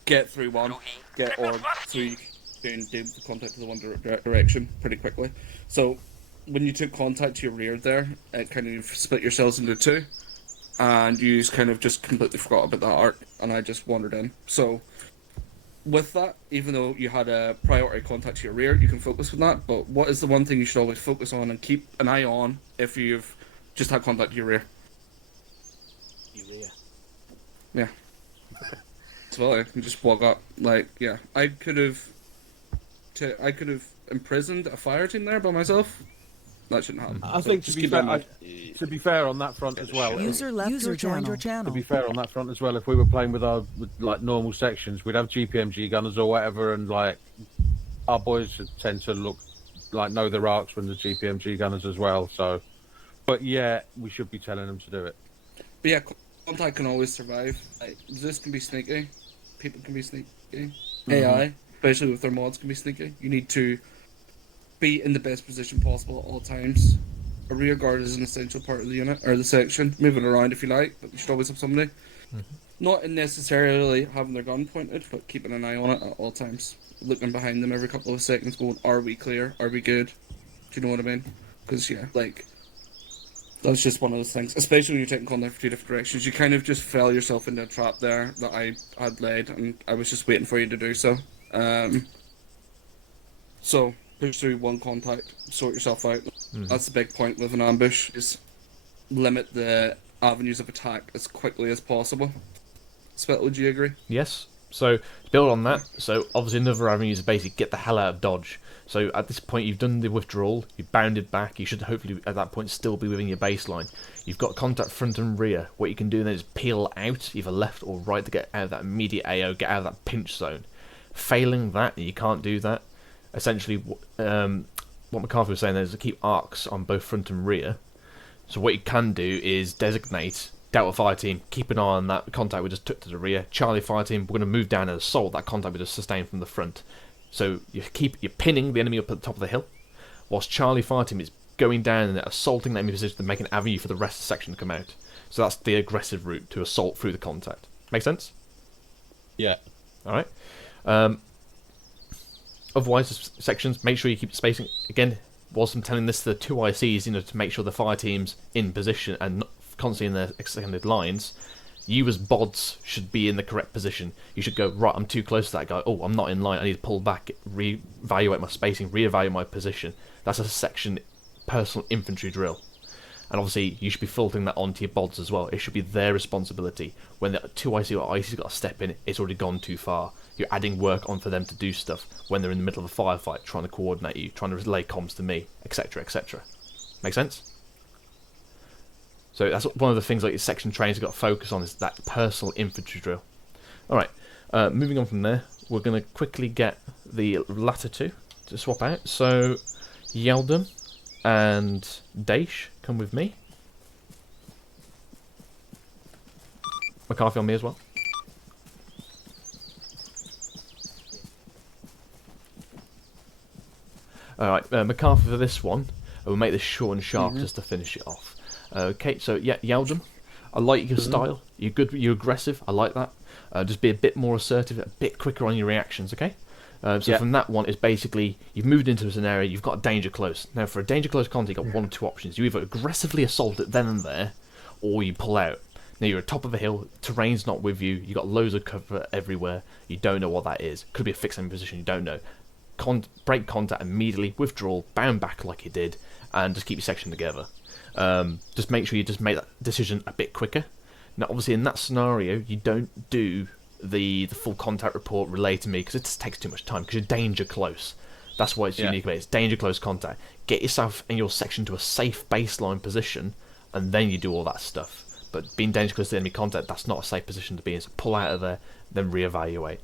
get through one, get orb, so you can deal with the contact to the one direction pretty quickly. So, when you took contact to your rear there, it kind of split yourselves into 2, and you kind of just completely forgot about that arc, and I just wandered in. So, with that, even though you had a priority contact to your rear, you can focus on that, but what is the one thing you should always focus on and keep an eye on if you've just had contact to your rear? Your rear. Yeah. Well, I can just walk up, like, yeah. I could have imprisoned a fire team there by myself. That shouldn't happen. I So think just to be keep that in fair, mind. to be fair on that front as well. User joined your channel. To be fair on that front as well, if we were playing with our like normal sections, we'd have GPMG gunners or whatever, and like our boys tend to know their arcs when the GPMG gunners as well. So, but yeah, we should be telling them to do it. But yeah, contact can always survive. Like, this can be sneaky. People can be sneaky. AI, especially with their mods, can be sneaky. You need to be in the best position possible at all times. A rear guard is an essential part of the unit, or the section. Move it around if you like, but you should always have somebody. Not necessarily having their gun pointed, but keeping an eye on it at all times. Looking behind them every couple of seconds, going, are we clear? Are we good? Do you know what I mean? Because, yeah, like, that's just one of those things. Especially when you're taking contact from 2 different directions. You kind of just fell yourself into a trap there that I had laid, and I was just waiting for you to do so. So, push through one contact, sort yourself out. That's the big point with an ambush, is limit the avenues of attack as quickly as possible. Spit, would you agree? Yes. So, to build on that, so obviously another avenue is basically get the hell out of dodge. So at this point you've done the withdrawal, you've bounded back, you should hopefully at that point still be within your baseline. You've got contact front and rear. What you can do then is peel out, either left or right, to get out of that immediate AO, get out of that pinch zone. Failing that, you can't do that. Essentially, what McCarthy was saying there is to keep arcs on both front and rear. So what you can do is designate Delta Fire Team, keep an eye on that contact we just took to the rear. Charlie Fire Team, we're going to move down and assault that contact we just sustained from the front. So you're pinning the enemy up at the top of the hill, whilst Charlie Fire Team is going down and assaulting that enemy position to make an avenue for the rest of the section to come out. So that's the aggressive route, to assault through the contact. Make sense? Yeah. Alright. Otherwise, sections, make sure you keep the spacing. Again, whilst I'm telling this to the 2 ICs, to make sure the fire team's in position and not constantly in their extended lines, you as bods should be in the correct position. You should go, right, I'm too close to that guy. Oh, I'm not in line. I need to pull back, re-evaluate my spacing, re-evaluate my position. That's a section personal infantry drill. And obviously, you should be filtering that onto your bods as well. It should be their responsibility. When the 2 IC or IC's got to step in, it's already gone too far. You're adding work on for them to do stuff when they're in the middle of a firefight, trying to coordinate you, trying to relay comms to me, etc., etc. Make sense? So that's one of the things like your section trainers have got to focus on, is that personal infantry drill. Alright, moving on from there, we're going to quickly get the latter 2 to swap out. So, Yeldon and Daesh, come with me. McCarthy on me as well. Alright, McCarthy for this one. We'll make this short and sharp just to finish it off. Okay, so yeah, Yeldon, I like your style. You're good, you're aggressive, I like that. Just be a bit more assertive, a bit quicker on your reactions, okay? So from that one, it's basically, you've moved into an area, you've got a danger close. Now, for a danger close contact, you've got one of two options. You either aggressively assault it then and there, or you pull out. Now, you're at the top of a hill, terrain's not with you, you've got loads of cover everywhere, you don't know what that is. Could be a fixed enemy position, you don't know. Break contact immediately, withdrawal, bound back like you did, and just keep your section together. Just make sure you just make that decision a bit quicker. Now, obviously, in that scenario, you don't do the full contact report relay to me because it just takes too much time because you're danger close. That's why it's unique about it. It's danger close contact. Get yourself and your section to a safe baseline position, and then you do all that stuff. But being danger close to enemy contact, that's not a safe position to be in. So pull out of there, then reevaluate.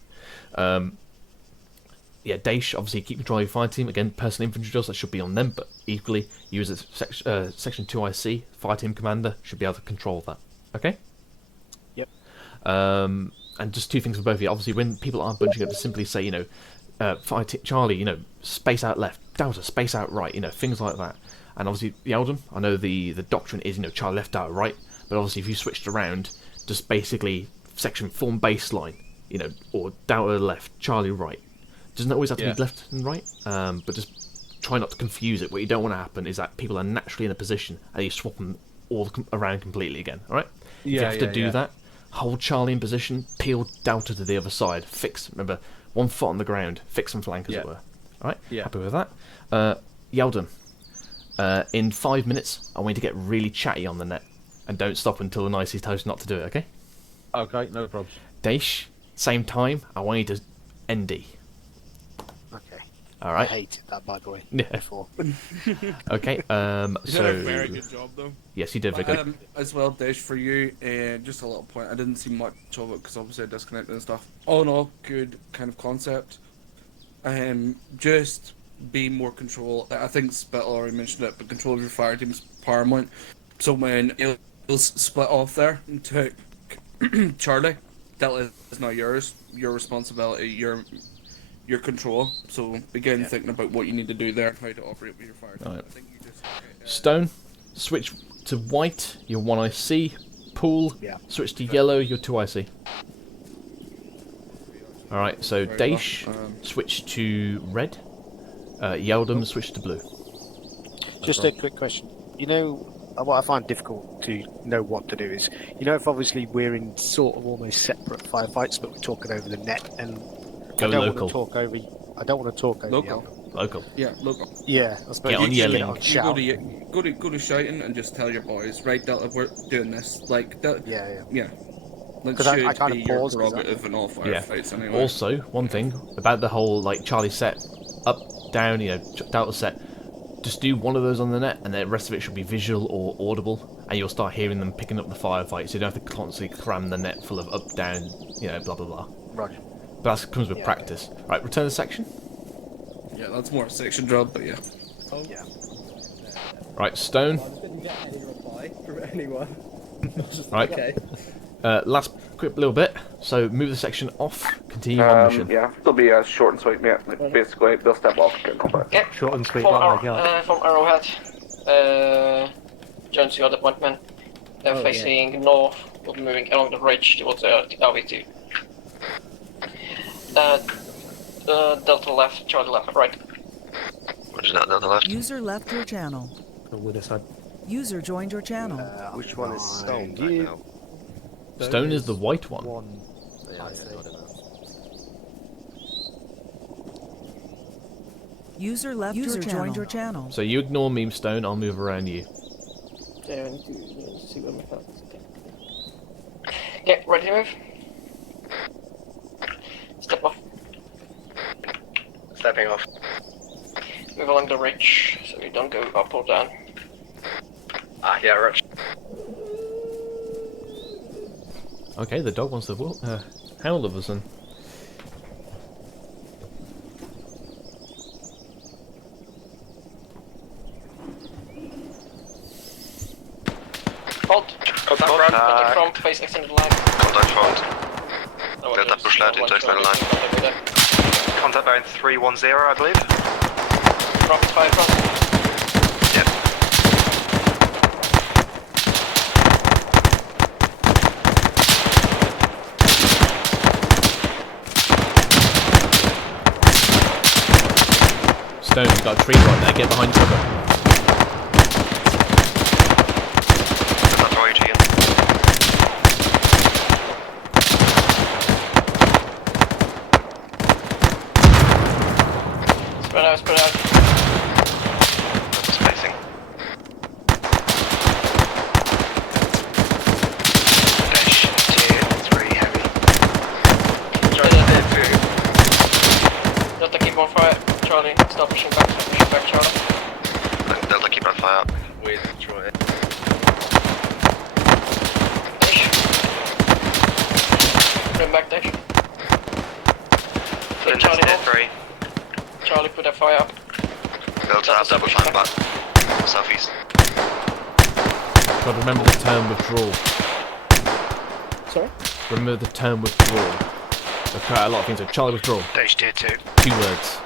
Daesh, obviously keep control of your fire team. Again, personal infantry drills, that should be on them, but equally, you as a Section 2 IC, fire team commander, should be able to control that. Okay? Yep. And just two things for both of you. Obviously, when people are bunching up, to simply say, fire Charlie, space out left, Delta, space out right, things like that. And obviously, Yeldon, I know the doctrine is, Charlie left, Delta right, but obviously if you switched around, just basically section form baseline, or Delta left, Charlie right. Doesn't always have to be left and right, but just try not to confuse it. What you don't want to happen is that people are naturally in a position and you swap them all around completely again, alright? If you have to do that, hold Charlie in position, peel Delta to the other side, remember, 1 foot on the ground, fix and flank as it were. Alright? Happy with that? Yeldon, in 5 minutes, I want you to get really chatty on the net, and don't stop until the nicest tells you not to do it, okay? Okay, no problem. Daesh, same time, I want you to ND. Okay. Alright. I hated that, by the way. Before. Okay, You did a very good job, though. Yes, you did very good. As well, Daesh, for you, just a little point. I didn't see much of it because obviously I disconnected and stuff. All in all, good kind of concept. Just be more control. I think Spittle already mentioned it, but control of your fire team is paramount. So when it's split off there and took Charlie, Delta is now yours. Your responsibility, your control. So begin thinking about what you need to do there, how to operate with your fire team. Right. I think you just, Stone, switch to white, your 1 IC. Pool, switch to yellow, your 2 IC. Alright, so Daesh, switch to red. Yeldon, switch to blue. Just a quick question. What I find difficult to know what to do is, if obviously we're in sort of almost separate firefights, but we're talking over the net, and Go I don't local. I don't want to talk over Local. Yeldon. Local. Yeah, local. Yeah, I suppose Get on you yelling. get on You shout. go to shouting and just tell your boys, right, Delta, we're doing this. Like, that, yeah. That 'Cause should I kind of be your pause 'cause prerogative in all firefights anyway. Also, one thing about the whole Charlie set, up, down, Delta set, just do one of those on the net, and the rest of it should be visual or audible, and you'll start hearing them picking up the firefight, so you don't have to constantly cram the net full of up, down, blah blah blah. Roger. But that comes with practice. Right, return to section. Yeah, that's more a section job, but yeah. Oh. Yeah. Right, Stone. I just didn't get any reply from anyone. Right. Okay. Last quick little bit. So move the section off. Continue on mission. Yeah, it'll be short and sweet, mate. Like, basically, they'll step off and get combat. Yeah. Short and sweet, From, like my God. from Arrowhead, joins your department. They're facing north. We'll be moving along the ridge towards RV2. Delta left, Charlie left, right. Roger that, Delta left. User left your channel. With this side. User joined your channel. Which one is Stone? Stone is the white one. User left your channel. Joined your channel. So you ignore me, Stone. I'll move around you. Yeah, I need to see where my phone is. Okay, ready to move? Step off. Stepping off. Move along the ridge so you don't go up or down. Yeah, Rich. Okay, the dog wants to howl of us then. Halt! Contact front, face extended line. Contact front. Delta push left into extended line. Contact bearing 310, I believe. Front, fire front. You got a tree right there. Get behind cover. That's right again. Spread out, spread out. Spacing. Dash 2, it's very heavy. Delta, keep on fire. Charlie, stop pushing back, Charlie. And Delta, keep that fire up. With Troy. Dash. Bring back Dash. Okay, Charlie, hold. Charlie, put that fire up. Delta, have double flank back. Southeast. Got to remember the term withdrawal. Sorry? Remember the term withdrawal. There's quite a lot of things. So Charlie withdrawal. Dash tier 2. 2 words.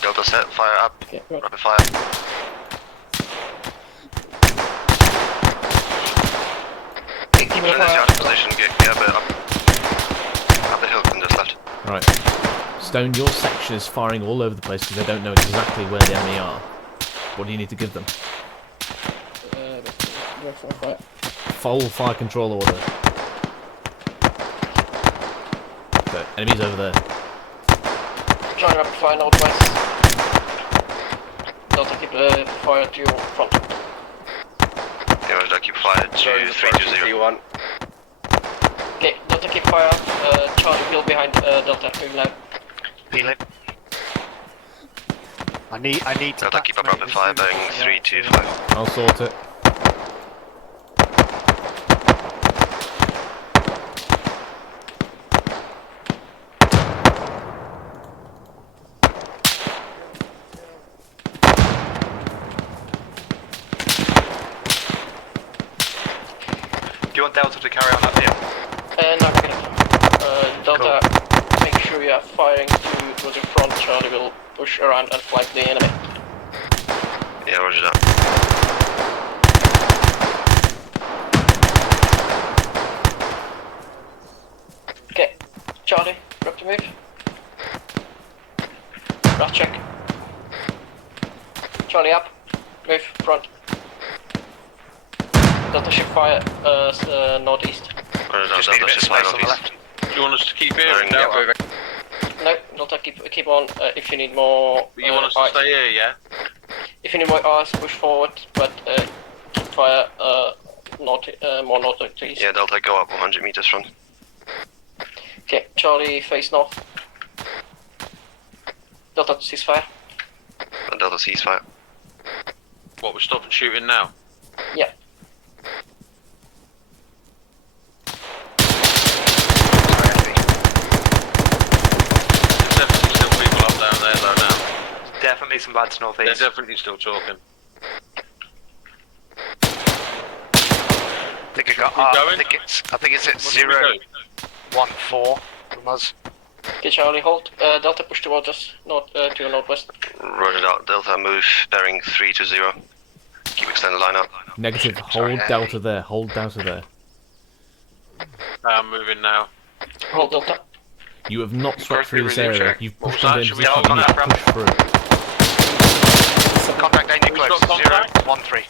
Delta set, fire up. Yeah, right. Rapid fire. Keep the Flinders, fire you're up. out of position. Get a bit up. Up the hill, Flinders left. Right. Stone, your section is firing all over the place because they don't know exactly where the enemy are. What do you need to give them? Fire. Full fire control order. Okay, enemies over there. Charlie, rapid fire northwest. Delta, keep the fire to your front. Yeah, Roger, keep fire to 320. Okay, Delta, keep fire. Charlie, wheel behind Delta, move now. Heal it. I need to. Delta, keep up rapid fire, bearing 325. I'll sort it. Do you want Delta to carry on up here? Not gonna. Delta, make sure you are firing towards the front. Charlie will push around and flank the enemy. Yeah, Roger that. Okay, Charlie, prep to move. Last check. Charlie up. Move, front. Delta should fire northeast. Roger that, Just need a Delta bit of should fire space on the northeast. left. Do you want us to keep here? Bearing, Delta? No, Delta, keep on. If you need more. You want us to eyes. stay here, yeah? If you need more eyes, push forward, but keep fire more northeast. Yeah, Delta, go up 100 meters front. Okay, Charlie, face north. Delta, ceasefire. Delta, ceasefire. What, we're stopping shooting now? Yeah. There's definitely still people up down there though now. Definitely some lads They're northeast. definitely still talking. I think Keep going? I think it's at What do we do? 014 from us. Okay, Charlie, hold. Delta, push towards us, to your northwest. Roger that, Delta, move, bearing 320. Keep extended line up. Negative. Hold Delta there. Hold Delta there. I'm moving now. Hold Delta. You have not swept through this Really area. check. You've What pushed was into that? Should we position. hold You need that to from- push through. Contact danger Who's close. got contact? 013.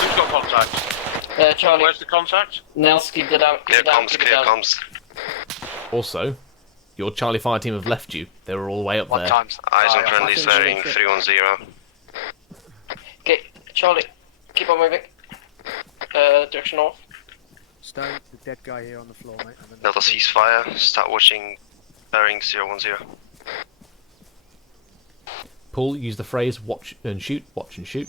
Who's got contact? Charlie, Where's the contact? Nels, keep it down. Keep Clear it down. comms, Keep it clear down. comms. Also, your Charlie fire team have left you. They were all the way up One there. times. Eyes on yeah. friendlies, bearing 310. Okay, Charlie, keep on moving. Direction north. Stone, the dead guy here on the floor, mate. Delta, ceasefire. Start watching, bearing 010. Paul, use the phrase watch and shoot, watch and shoot.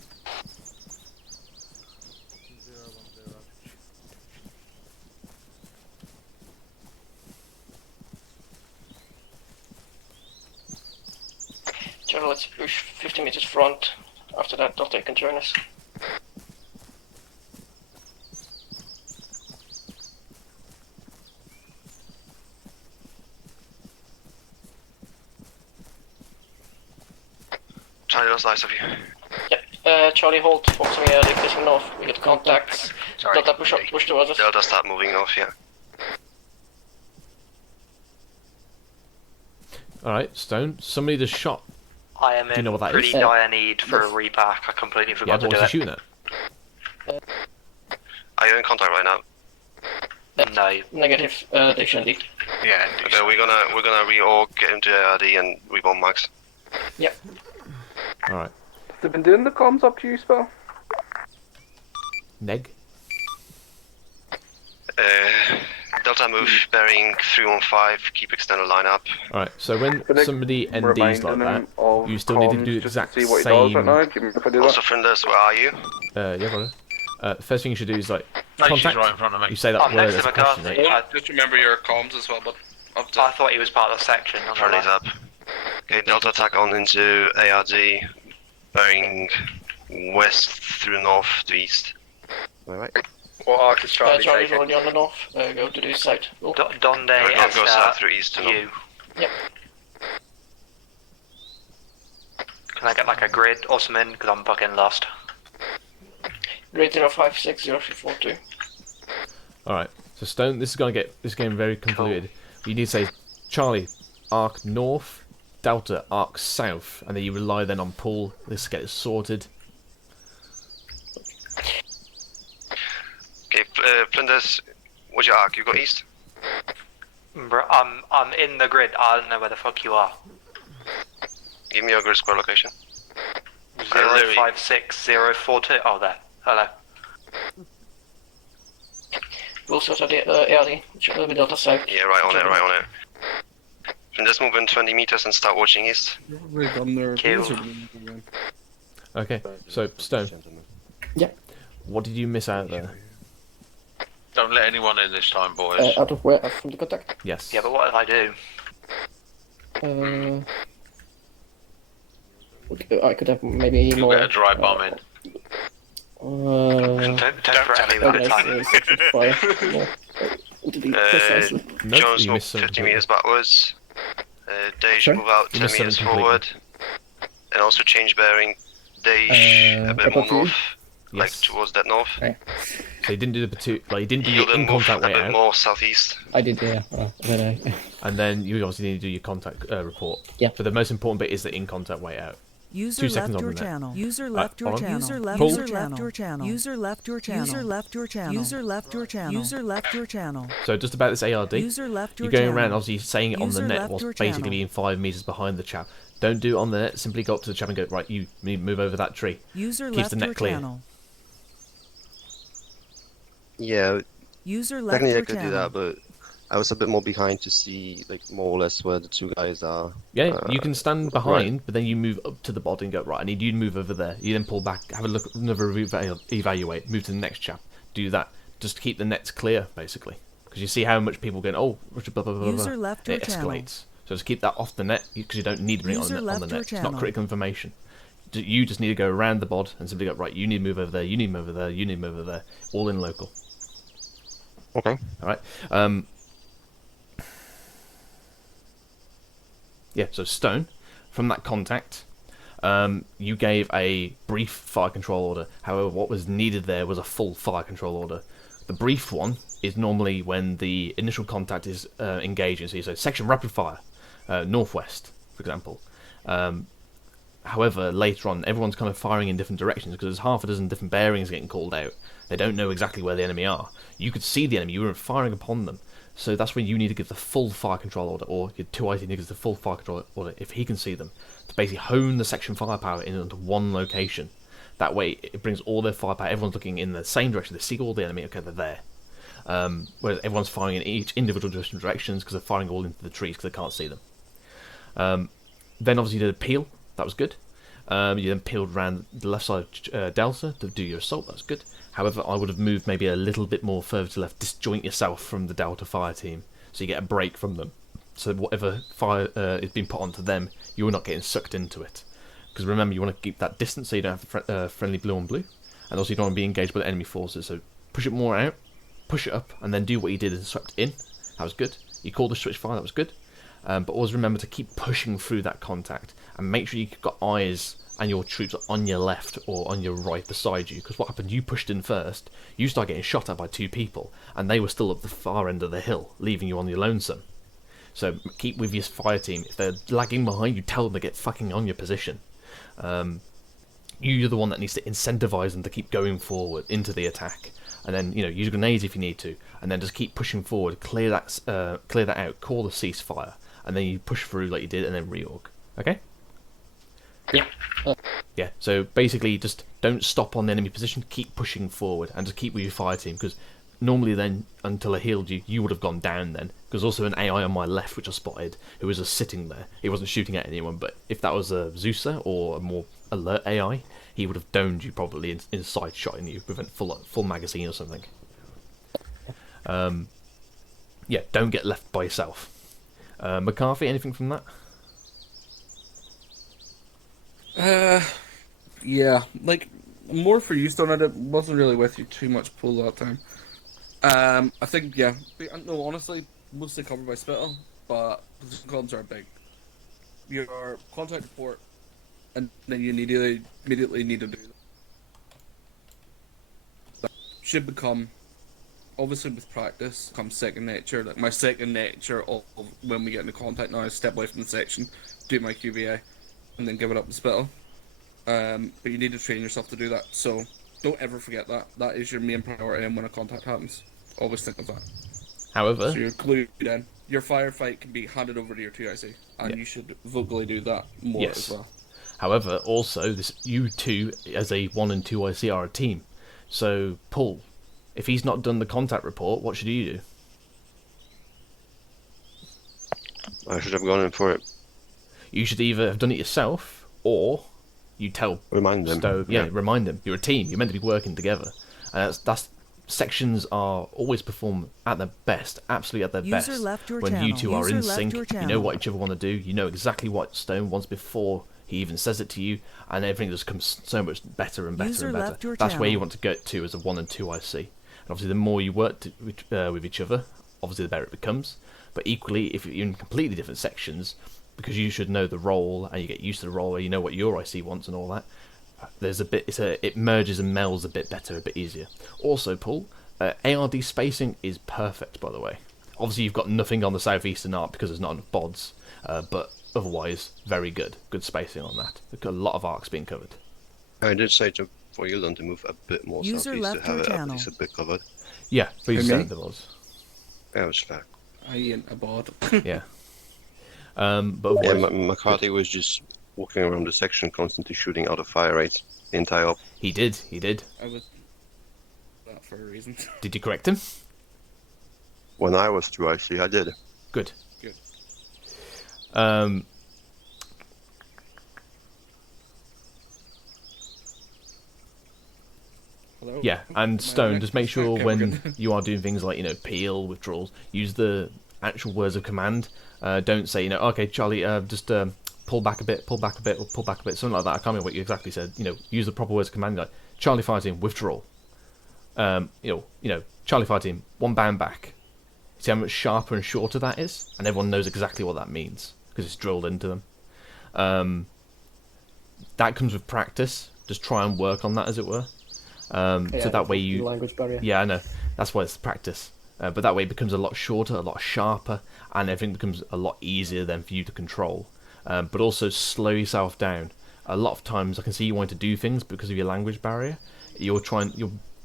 Charlie, let's push 50 meters front. After that, Delta can join us. Charlie, that's nice of you. Charlie, hold. Focus on me early, facing north. We get contacts. Sorry. Delta, push up, push towards us. Delta, start moving north, yeah. Alright, Stone. Somebody just shot I am Do you know in what that pretty is? dire need for a repack. I completely Yeah, forgot but to do what's he it. shooting at? Are you in contact right now? No. Negative, Dish indeed. Yeah. Okay, we're gonna reorg, get into ARD and rebomb Max. Yep. Alright. Have they been doing the comms up to you, Spell? Neg? Delta move, bearing 315, keep extended line up. Alright, so when somebody NDs like that, you still need to do the exact see what he same... does right now. Do you mind if I do that? Also, Flinders, where are you? Yeah, brother. First thing you should do is like No, she's contact. right in front of me. You say that I'm word next as to a question, McCarthy. right? Just remember your comms as well, but up to... I thought he was part of the section. not gonna Friendly's lie. up. Okay, Delta attack on into ARD, bearing west through north to east. Alright. What arc is Charlie Charlie's taking? already on the north. Go to the side. Oh. Donde Go south through east to you. Yep. Can I get like a grid or something? Because I'm fucking lost. Grade 056042. Alright, so Stone, this is going to get this game very convoluted. You need to say Charlie, arc north, Delta, arc south, and then you rely then on Paul. This gets sorted. Okay, Flinders, what's your arc? You go east? Bro, I'm in the grid. I don't know where the fuck you are. Give me your grid square location. 056042. Oh, there. Hello. We'll sort out the ARD, which will be Delta South. Yeah, right on it. Flinders, move in 20 meters and start watching east. We've done their Kill. Okay, so Stone. Yeah. What did you miss out there? Don't let anyone in this time, boys. Out of where? From the contact? Yes. Yeah, but what if I do? I could have maybe You'll more. get a dry bomb in. Don't threaten me with a time. Nope, Jones you move missed 50 something. meters backwards. Dage Sorry? move out You 10 missed meters something forward. And also change bearing. Dage a bit more above you? north. Like Yes. towards that north. Okay. So you didn't do the like you didn't do You'll your then in move contact a way bit out, more southeast. I did, yeah. Then I... and then you obviously need to do your contact report. Yeah. But the most important bit is the in contact way out. User 2 left seconds on your the net. channel. User left your hold on. channel. User left Paul. your channel. User left your channel. User left your channel. User left your channel. User left your channel. So just about this ARD, User left your you're going channel. around obviously saying it on the User net left whilst your basically channel. being 5 meters behind the chap. Don't do it on the net. Simply go up to the chap and go, right, you need to move over that tree. User Keeps left the net your clear. channel. Yeah, User left technically I your could channel. do that, but I was a bit more behind to see like more or less where the two guys are. Yeah, you can stand behind, right. but then you move up to the body and go, right, I need you to move over there. You then pull back, have a look, another evaluate, move to the next chap. Do that, just to keep the nets clear, basically. Because you see how much people going, oh, blah, blah, blah, blah. User left your It channel. escalates. So just keep that off the net, because you don't need to bring User it on left the your net. It's channel. not critical information. You just need to go around the bod and simply go, right, you need to move over there, you need to move over there, you need to move over there. All in local. Okay. Alright. Yeah, so Stone, from that contact, you gave a brief fire control order. However, what was needed there was a full fire control order. The brief one is normally when the initial contact is engaging. So you say, section rapid fire, northwest, for example. However, later on, everyone's kind of firing in different directions because there's half a dozen different bearings getting called out. They don't know exactly where the enemy are. You could see the enemy, you weren't firing upon them. So that's when you need to give the full fire control order, or your 2IT gives the full fire control order if he can see them, to basically hone the section firepower into one location. That way, it brings all their firepower. Everyone's looking in the same direction. They see all the enemy. Okay, they're there. Whereas everyone's firing in each individual different directions because they're firing all into the trees because they can't see them. Then obviously you did a peel. That was good. You then peeled around the left side of Delta to do your assault. That's good. However, I would have moved maybe a little bit more further to left, disjoint yourself from the Delta fire team, so you get a break from them. So whatever fire is being put onto them, you're not getting sucked into it. Because remember, you want to keep that distance so you don't have the friendly blue on blue, and also you don't want to be engaged by the enemy forces. So push it more out, push it up, and then do what you did and sucked in. That was good. You called the switch fire. That was good. But always remember to keep pushing through that contact and make sure you've got eyes and your troops are on your left or on your right beside you, because what happened, you pushed in first, you started getting shot at by 2 people, and they were still up the far end of the hill, leaving you on your lonesome. So keep with your fire team. If they're lagging behind, you tell them to get fucking on your position. You're the one that needs to incentivize them to keep going forward into the attack, and then use grenades if you need to, and then just keep pushing forward. Clear that out. Call the ceasefire, and then you push through like you did, and then reorg. Okay. Yeah. Yeah. So basically, just don't stop on the enemy position. Keep pushing forward, and just keep with your fire team, because normally then, until I healed you, you would have gone down then. Because also an AI on my left, which I spotted, who was just sitting there. He wasn't shooting at anyone, but if that was a Zeusa or a more alert AI, he would have domed you probably in side shotting you with a full magazine or something. Yeah, don't get left by yourself. McCarthy, anything from that? Yeah, like more for you, Stone. I wasn't really with you too much pull that time. I think no, honestly, mostly covered by Spittle, but position comms are big. Your contact report, and then you immediately need to do that. Should become, obviously with practice, comes second nature. Like my second nature of when we get into contact now is step away from the section, do my QVA, and then give it up to Spittle. But you need to train yourself to do that. So don't ever forget that. That is your main priority, and when a contact happens, always think of that. However, so you're glued in. Your firefight can be handed over to your 2IC, and you should vocally do that more as well. However, also you two as a 1 and 2 IC are a team. So Paul, if he's not done the contact report, what should you do? I should have gone in for it. You should either have done it yourself, or you tell remind them. Remind them. You're a team. You're meant to be working together, and that's sections are always perform at their best, absolutely at their best, when you two are in sync. You know what each other want to do. You know exactly what Stone wants before he even says it to you, and everything just comes so much better and better and better. That's where you want to get to as a 1 and 2 IC. And obviously, the more you work with each other, obviously the better it becomes. But equally, if you're in completely different sections, because you should know the role and you get used to the role, and you know what your IC wants and all that, there's a bit. It merges and melds a bit better, a bit easier. Also, Paul, ARD spacing is perfect, by the way. Obviously, you've got nothing on the southeastern arc because there's not enough bods, but otherwise, very good. Good spacing on that. We've got a lot of arcs being covered. I did say for Yulon to move a bit more southeast to have it at least a bit covered. Yeah, please said there was. Yeah, it was fair. I ain't a bod. Yeah. But McCarthy was just walking around the section, constantly shooting out of fire rate the entire op. He did. I was that for a reason. Did you correct him? When I was through IC, I did. Good. Hello? Yeah, and Stone, just make sure when you are doing things like, peel, withdrawals, use the actual words of command. Don't say, okay, Charlie, just pull back a bit, or pull back a bit, something like that. I can't remember what you exactly said. Use the proper words of command, like Charlie fire team, withdrawal. Charlie fire team, 1 bound back. See how much sharper and shorter that is, and everyone knows exactly what that means because it's drilled into them. That comes with practice. Just try and work on that, as it were. So that way you language barrier. Yeah, I know. That's why it's practice. But that way it becomes a lot shorter, a lot sharper, and everything becomes a lot easier then for you to control. But also slow yourself down. A lot of times I can see you want to do things because of your language barrier. You're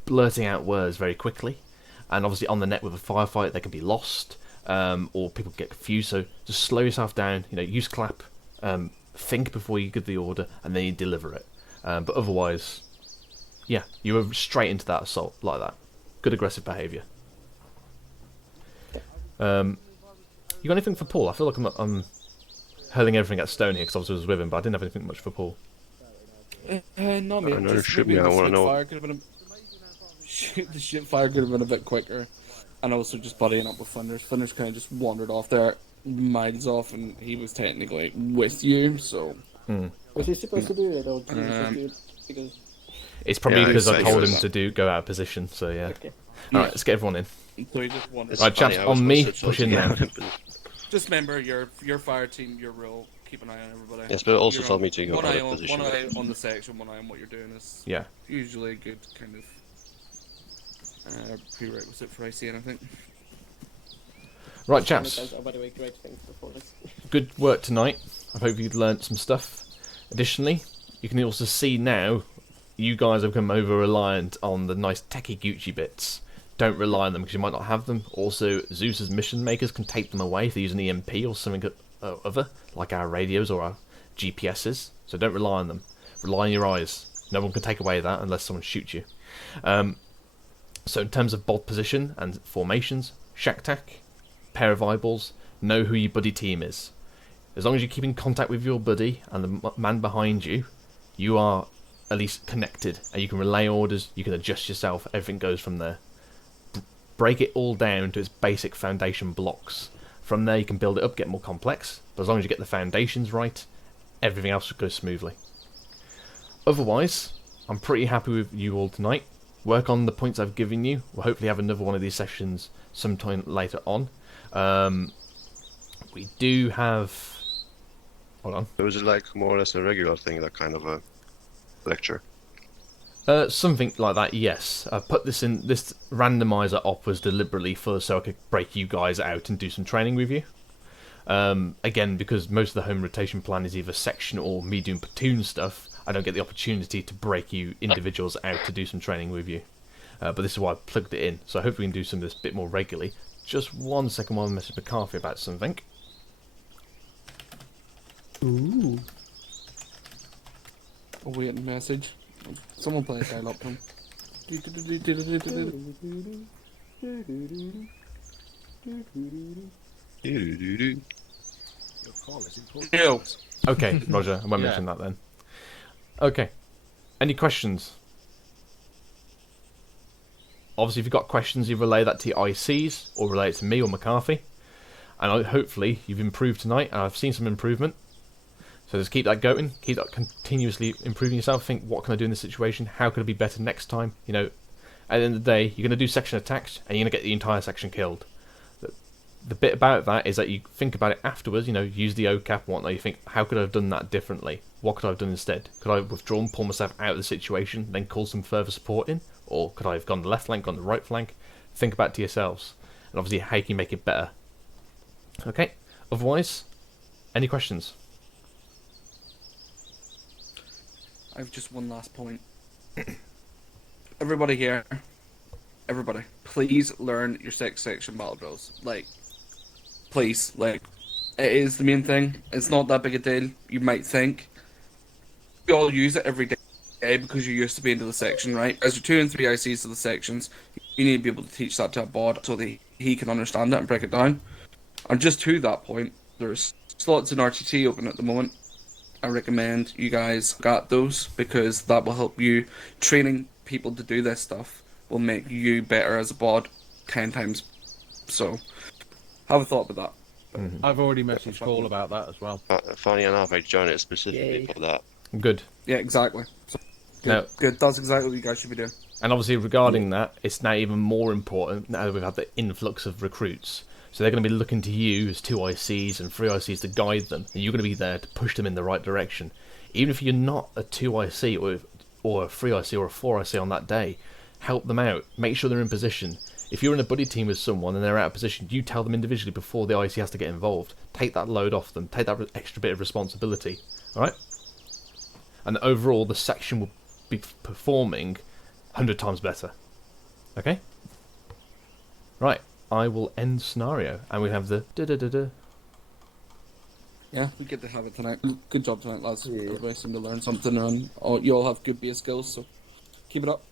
blurting out words very quickly, and obviously on the net with a firefight they can be lost, or people get confused. So just slow yourself down. Use clap, think before you give the order, and then you deliver it. But otherwise, yeah, you were straight into that assault like that. Good aggressive behaviour. You got anything for Paul? I feel like I'm hurling everything at Stone here because obviously I was with him, but I didn't have anything much for Paul. Not me. Just shoot me. I want to know. The ship fire could have been a bit quicker, and also just buddying up with Thunders. Thunders kind of just wandered off there, miles off, and he was technically with you. So was he supposed to do it, or did he just do it because? It's probably because I told him to go out of position. So yeah. Okay. All right, let's get everyone in. So he just wanted. Right, chaps, on me, push in now. Just remember your fire team, your role. Keep an eye on everybody. Yes, but it also told me to go out of position. One eye on the section, one eye on what you're doing is usually a good kind of prerequisite for ICN, I think. Right, chaps. Oh, by the way, great things before this. Good work tonight. I hope you've learnt some stuff. Additionally, you can also see now you guys have become over-reliant on the nice techie Gucci bits. Don't rely on them because you might not have them. Also, Zeus's mission makers can take them away if they use an EMP or something other, like our radios or our GPSs. So don't rely on them. Rely on your eyes. No one can take away that unless someone shoots you. So in terms of bolt position and formations, shack tack, pair of eyeballs, know who your buddy team is. As long as you keep in contact with your buddy and the man behind you, you are at least connected and you can relay orders, you can adjust yourself, everything goes from there. Break it all down to its basic foundation blocks. From there you can build it up, get more complex, but as long as you get the foundations right, everything else goes smoothly. Otherwise, I'm pretty happy with you all tonight. Work on the points I've given you. We'll hopefully have another one of these sessions sometime later on. We do have... Hold on. So is it like more or less a regular thing, that kind of a lecture? Something like that, yes. I put this in. This randomizer op was deliberately so I could break you guys out and do some training with you. Again, because most of the home rotation plan is either section or me doing platoon stuff, I don't get the opportunity to break you individuals out to do some training with you. But this is why I plugged it in. So I hope we can do some of this a bit more regularly. Just 1 second while I message McCarthy about something. Ooh. A weird message. Someone play a dial up him. Your call is important. Yo. Okay, Roger, I won't mention that then. Okay. Any questions? Obviously, if you've got questions, you relay that to your ICs or relay it to me or McCarthy. And hopefully, you've improved tonight, and I've seen some improvement. So just keep that going, keep that continuously improving yourself. Think, what can I do in this situation? How could I be better next time? You know, at the end of the day, you're going to do section attacks, and you're going to get the entire section killed. The bit about that is that you think about it afterwards, you know, use the OCAP and whatnot, you think, how could I have done that differently? What could I have done instead? Could I have withdrawn, pull myself out of the situation, then call some further support in? Or could I have gone the left flank, gone the right flank? Think about it to yourselves. And obviously, how you can make it better. Okay, otherwise, any questions? I have just one last point. Everybody here, everybody, please learn your section battle drills. Like, please, like, it is the main thing. It's not that big a deal, you might think. We all use it every day because you're used to being to the section, right? As your 2 and 3 ICs to the sections, you need to be able to teach that to a bot so that he can understand it and break it down. And just to that point, there's slots in RTT open at the moment. I recommend you guys got those because that will help you. Training people to do this stuff will make you better as a bod 10 times. So, have a thought about that. I've already messaged Paul about that as well. Funny enough, I joined it specifically for that. Good. Yeah, exactly. So, good. Now, Good. That's exactly what you guys should be doing. and obviously regarding that, it's now even more important now that we've had the influx of recruits. So they're going to be looking to you as 2 ICs and 3 ICs to guide them, and you're going to be there to push them in the right direction. Even if you're not a 2 IC or a 3 IC or a 4 IC on that day, help them out. Make sure they're in position. If you're in a buddy team with someone and they're out of position, you tell them individually before the IC has to get involved. Take that load off them. Take that extra bit of responsibility. Alright? And overall, the section will be performing 100 times better. Okay? Right. I will end scenario, and we have the da-da-da-da. Yeah, we get to have it tonight. Good job tonight, lads. Everybody seemed to learn something, and you all have good base skills, so keep it up.